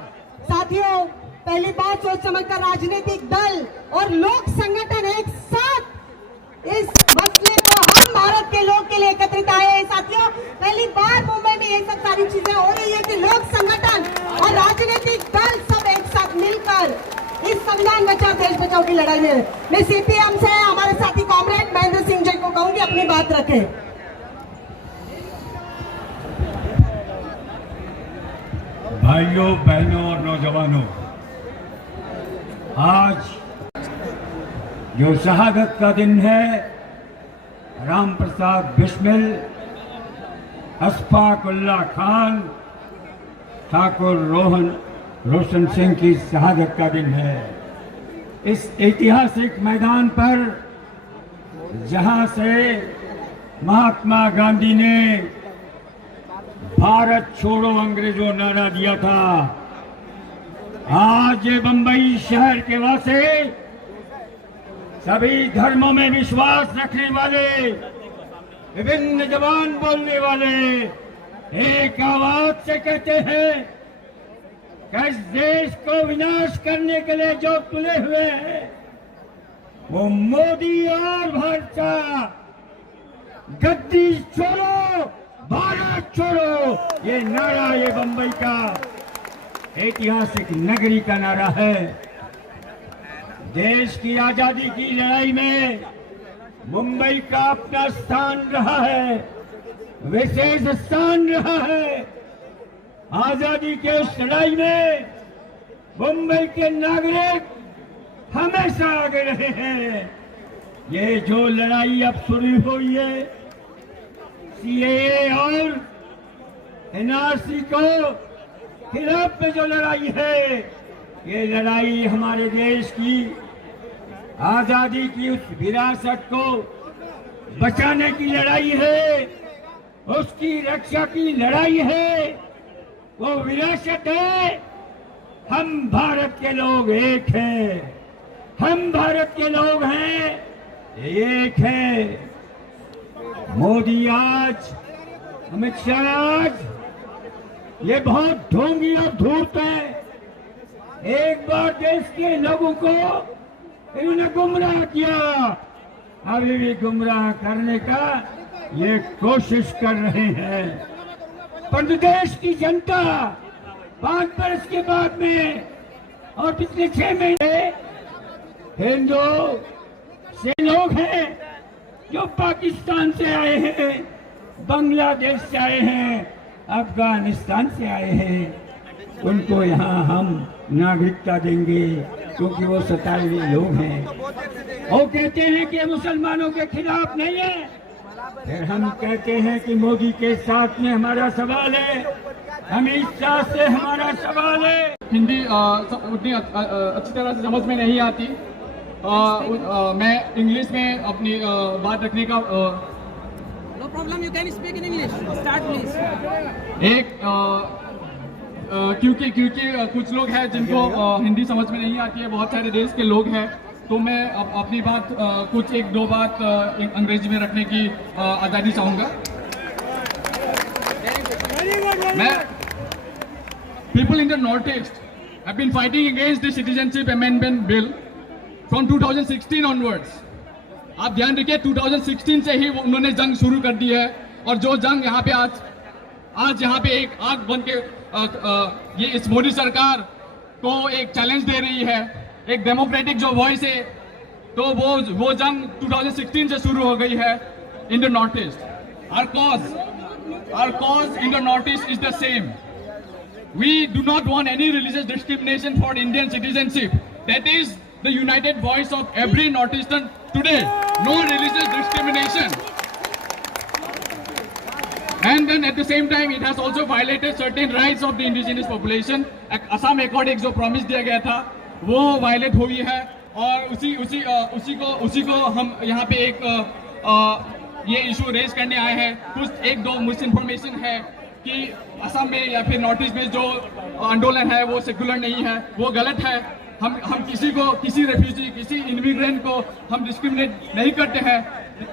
साथियों पहली बार सोच समझकर राजनीतिक दल और लोक संगठन एक साथ इस मसले को हम भारत के लोग के लिए एकत्रित आए हैं। साथियों पहली बार मुंबई में ये सब सारी चीजें हो रही है कि लोक संगठन और राजनीतिक दल सब एक साथ मिलकर इस संविधान बचाओ देश बचाओ की लड़ाई में। मैं सीपीएम से हमारे साथी कॉमरेड महेंद्र सिंह जी को कहूंगी अपनी बात रखें। भाइयों, बहनों और नौजवानों, आज जो शहादत का दिन है, राम प्रसाद बिस्मिल, अशफाक उल्लाह खान, ठाकुर रोशन सिंह की शहादत का दिन है। इस ऐतिहासिक मैदान पर जहां से महात्मा गांधी ने भारत छोड़ो अंग्रेजों नारा दिया था, आज ये बंबई शहर के वासी, सभी धर्मों में विश्वास रखने वाले, विभिन्न जबान बोलने वाले एक आवाज से कहते हैं कि इस देश को विनाश करने के लिए जो तुले हुए हैं वो मोदी और भाजपा, गद्दी छोड़ो भारत छोड़ो, ये नारा, ये बंबई का ऐतिहासिक नगरी का नारा है। देश की आजादी की लड़ाई में मुंबई का अपना स्थान रहा है। विशेष स्थान रहा है। आजादी के उस लड़ाई में मुंबई के नागरिक हमेशा आगे रहे हैं। ये जो लड़ाई अब शुरू हुई है सीएए और एनआरसी को खिलाफ में जो लड़ाई है, ये लड़ाई हमारे देश की आजादी की उस विरासत को बचाने की लड़ाई है, उसकी रक्षा की लड़ाई है। वो विरासत है, हम भारत के लोग एक हैं, हम भारत के लोग हैं, एक है। मोदी आज, अमित शाह आज ये बहुत ढोंगी और धूर्त है। एक बार देश के लोगों को इन्होंने गुमराह किया, अभी भी गुमराह करने का ये कोशिश कर रहे हैं। परंतु देश की जनता 5 वर्ष के बाद में और पिछले 6 महीने हिंदू से लोग हैं जो पाकिस्तान से आए हैं, बांग्लादेश से आए हैं, अफगानिस्तान से आए हैं, उनको यहाँ हम नागरिकता देंगे क्योंकि वो 27 लोग हैं। वो कहते हैं कि मुसलमानों के खिलाफ नहीं है, फिर हम कहते हैं कि मोदी के साथ में हमारा सवाल है, अमित शाह से हमारा सवाल है। हिंदी उतनी अच्छी तरह से समझ में नहीं आती। मैं इंग्लिश में अपनी बात रखने का No problem, you can speak in English. Start please. एक क्योंकि कुछ लोग हैं जिनको हिंदी समझ में नहीं आती है, बहुत सारे देश के लोग हैं, तो मैं अपनी बात कुछ 1-2 बात अंग्रेजी में रखने की आज़ादी चाहूँगा। मैं people in the Northeast have been fighting against the Citizenship Amendment Bill from 2016 onwards. आप ध्यान रखिए 2016 से ही उन्होंने जंग शुरू कर दी है, और जो जंग यहाँ पे आज यहाँ पे एक आग बन के ये इस मोदी सरकार को एक चैलेंज दे रही है, एक डेमोक्रेटिक जो वॉइस है, तो वो जंग 2016 से शुरू हो गई है in the north east. Our cause in the Northeast is the same. We do not want any religious discrimination for Indian citizenship. That is the united voice of every Northeastern today. No religious discrimination. And then at the same time, it has also violated certain rights of the indigenous population. Assam Accord एक जो promise दिया गया था, वो violate हुई है, और उसी को हम यहाँ पे एक ये इशू रेज करने आए हैं। कुछ 1-2 मिस इन्फॉर्मेशन है कि असम में या फिर नॉर्थ ईस्ट में जो आंदोलन है वो सेकुलर नहीं है, वो गलत है। हम किसी रेफ्यूजी, किसी इमिग्रेंट को हम डिस्क्रिमिनेट नहीं करते हैं।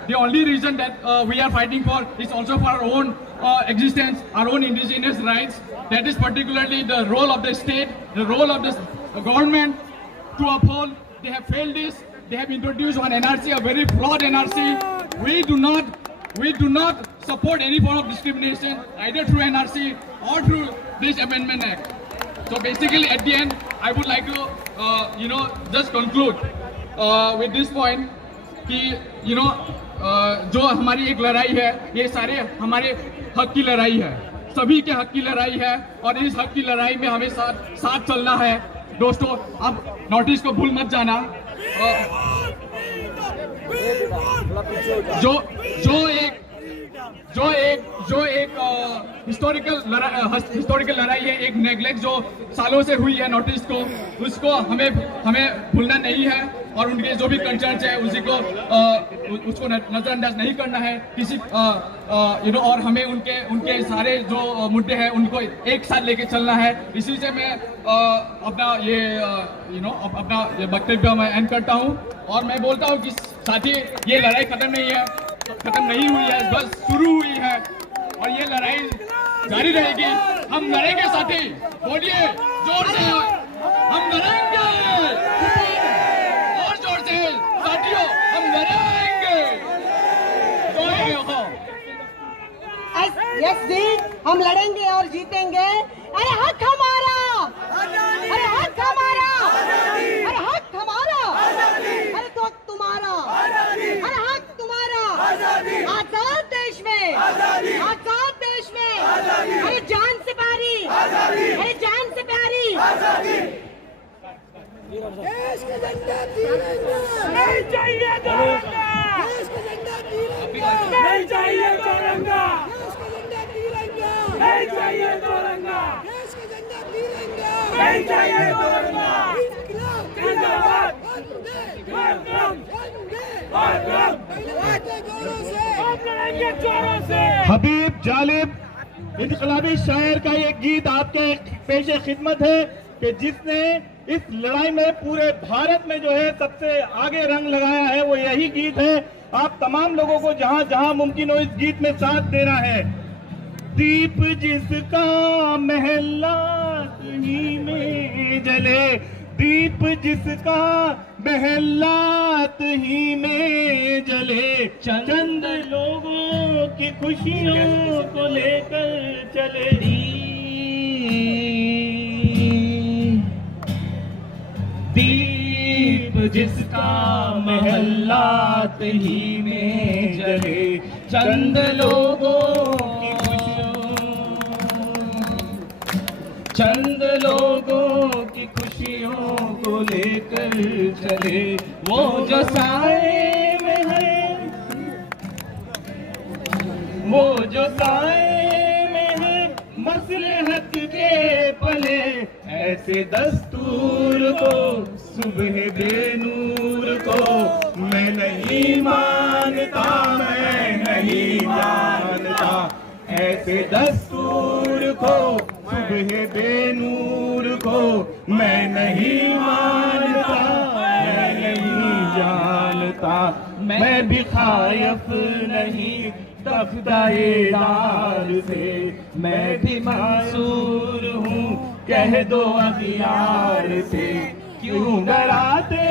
The only reason that we are fighting for is also for our own existence, our own indigenous rights. That is particularly the role of the state, the role of the government to uphold. They have failed this. They have introduced one NRC, a very flawed NRC. We do not support any form of discrimination, either through NRC or through this Amendment Act. So basically, at the end, I would like to, just conclude with this point कि, जो हमारी एक लड़ाई है, ये सारे हमारे हक की लड़ाई है, सभी के हक की लड़ाई है, और इस हक की लड़ाई में हमें साथ चलना है। दोस्तों, अब नॉर्थ ईस्ट को भूल मत जाना। जो एक हिस्टोरिकल लड़ाई है, एक नेग्लेक्ट जो सालों से हुई है नॉर्थ ईस्ट को, उसको हमें भूलना नहीं है, और उनके जो भी कंसर्न्स है उसको नजरअंदाज नहीं करना है किसी और हमें उनके सारे जो मुद्दे हैं उनको एक साथ लेके चलना है। इसी से मैं अपना ये वक्तव्य मैं एंड करता हूँ, और मैं बोलता हूँ कि साथी, ये लड़ाई खत्म नहीं हुई है, बस शुरू हुई है, और ये लड़ाई जारी रहेगी। हम लड़ेंगे साथी, बोलिए जोर से, हम लड़ेंगे, और जोर से साथियों, हम लड़ेंगे। यस जी, हम लड़ेंगे और जीतेंगे। अरे हक हमारा, अरे हक हमारा, अरे हक हमारा, अरे तो हक तुम्हारा, अरे हक तुम्हारा। आजाद देश में, आजाद देश का झंडा तिरंगा नहीं चाहिए तिरंगा, देश का झंडा तिरंगा नहीं चाहिए तिरंगा, देश का झंडा तिरंगा नहीं चाहिए तिरंगा, देश का झंडा तिरंगा नहीं चाहिए तिरंगा, इंकलाब जिंदाबाद, वंदे मातरम, वंदे मातरम, हम लड़ेंगे जोरों से। हबीब जालिब इनकलाबी शायर का ये गीत आपके पेशे खिदमत है कि जिसने इस लड़ाई में पूरे भारत में जो है सबसे आगे रंग लगाया है, वो यही गीत है। आप तमाम लोगों को जहां जहां मुमकिन हो इस गीत में साथ देना है। दीप जिसका महल्ला ही में जले, दीप जिसका महल्ला ही में जले, चंद लोगों की खुशियों को लेकर चले। दीप जिसका महल्लात ही में जले, चंद लोगों की खुशियों, चंद लोगों की खुशियों को लेकर चले। वो जो साए में है, वो जो साए में है मसलहत के पले, ऐसे दस्तूर को सुबह बेनूर को मैं नहीं मानता, मैं नहीं जानता। ऐसे दस्तूर को सुबह बेनूर को मैं नहीं मानता, मैं नहीं जानता। मैं भी खायफ नहीं तख्ताएदार से, मैं भी मंसूर हूँ कह दो अगियार से। क्यों डराते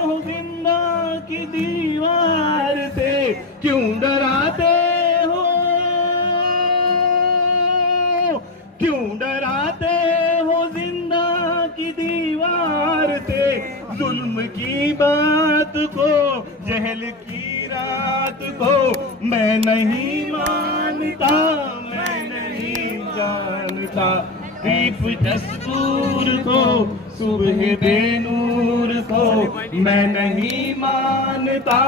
हो जिंदा की दीवार से, क्यों डराते हो, क्यों डराते हो जिंदा की दीवार से। जुल्म की बात को, जहल की रात को मैं नहीं मानता, मैं नहीं जानता। दीप दस्तूर को सुबह बेनूर को मैं नहीं मानता,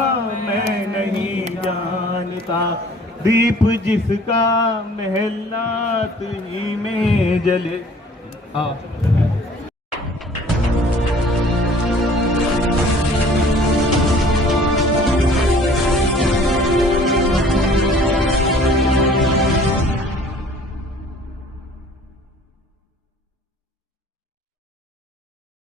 मैं नहीं जानता। दीप जिसका महल्लात ही में जले।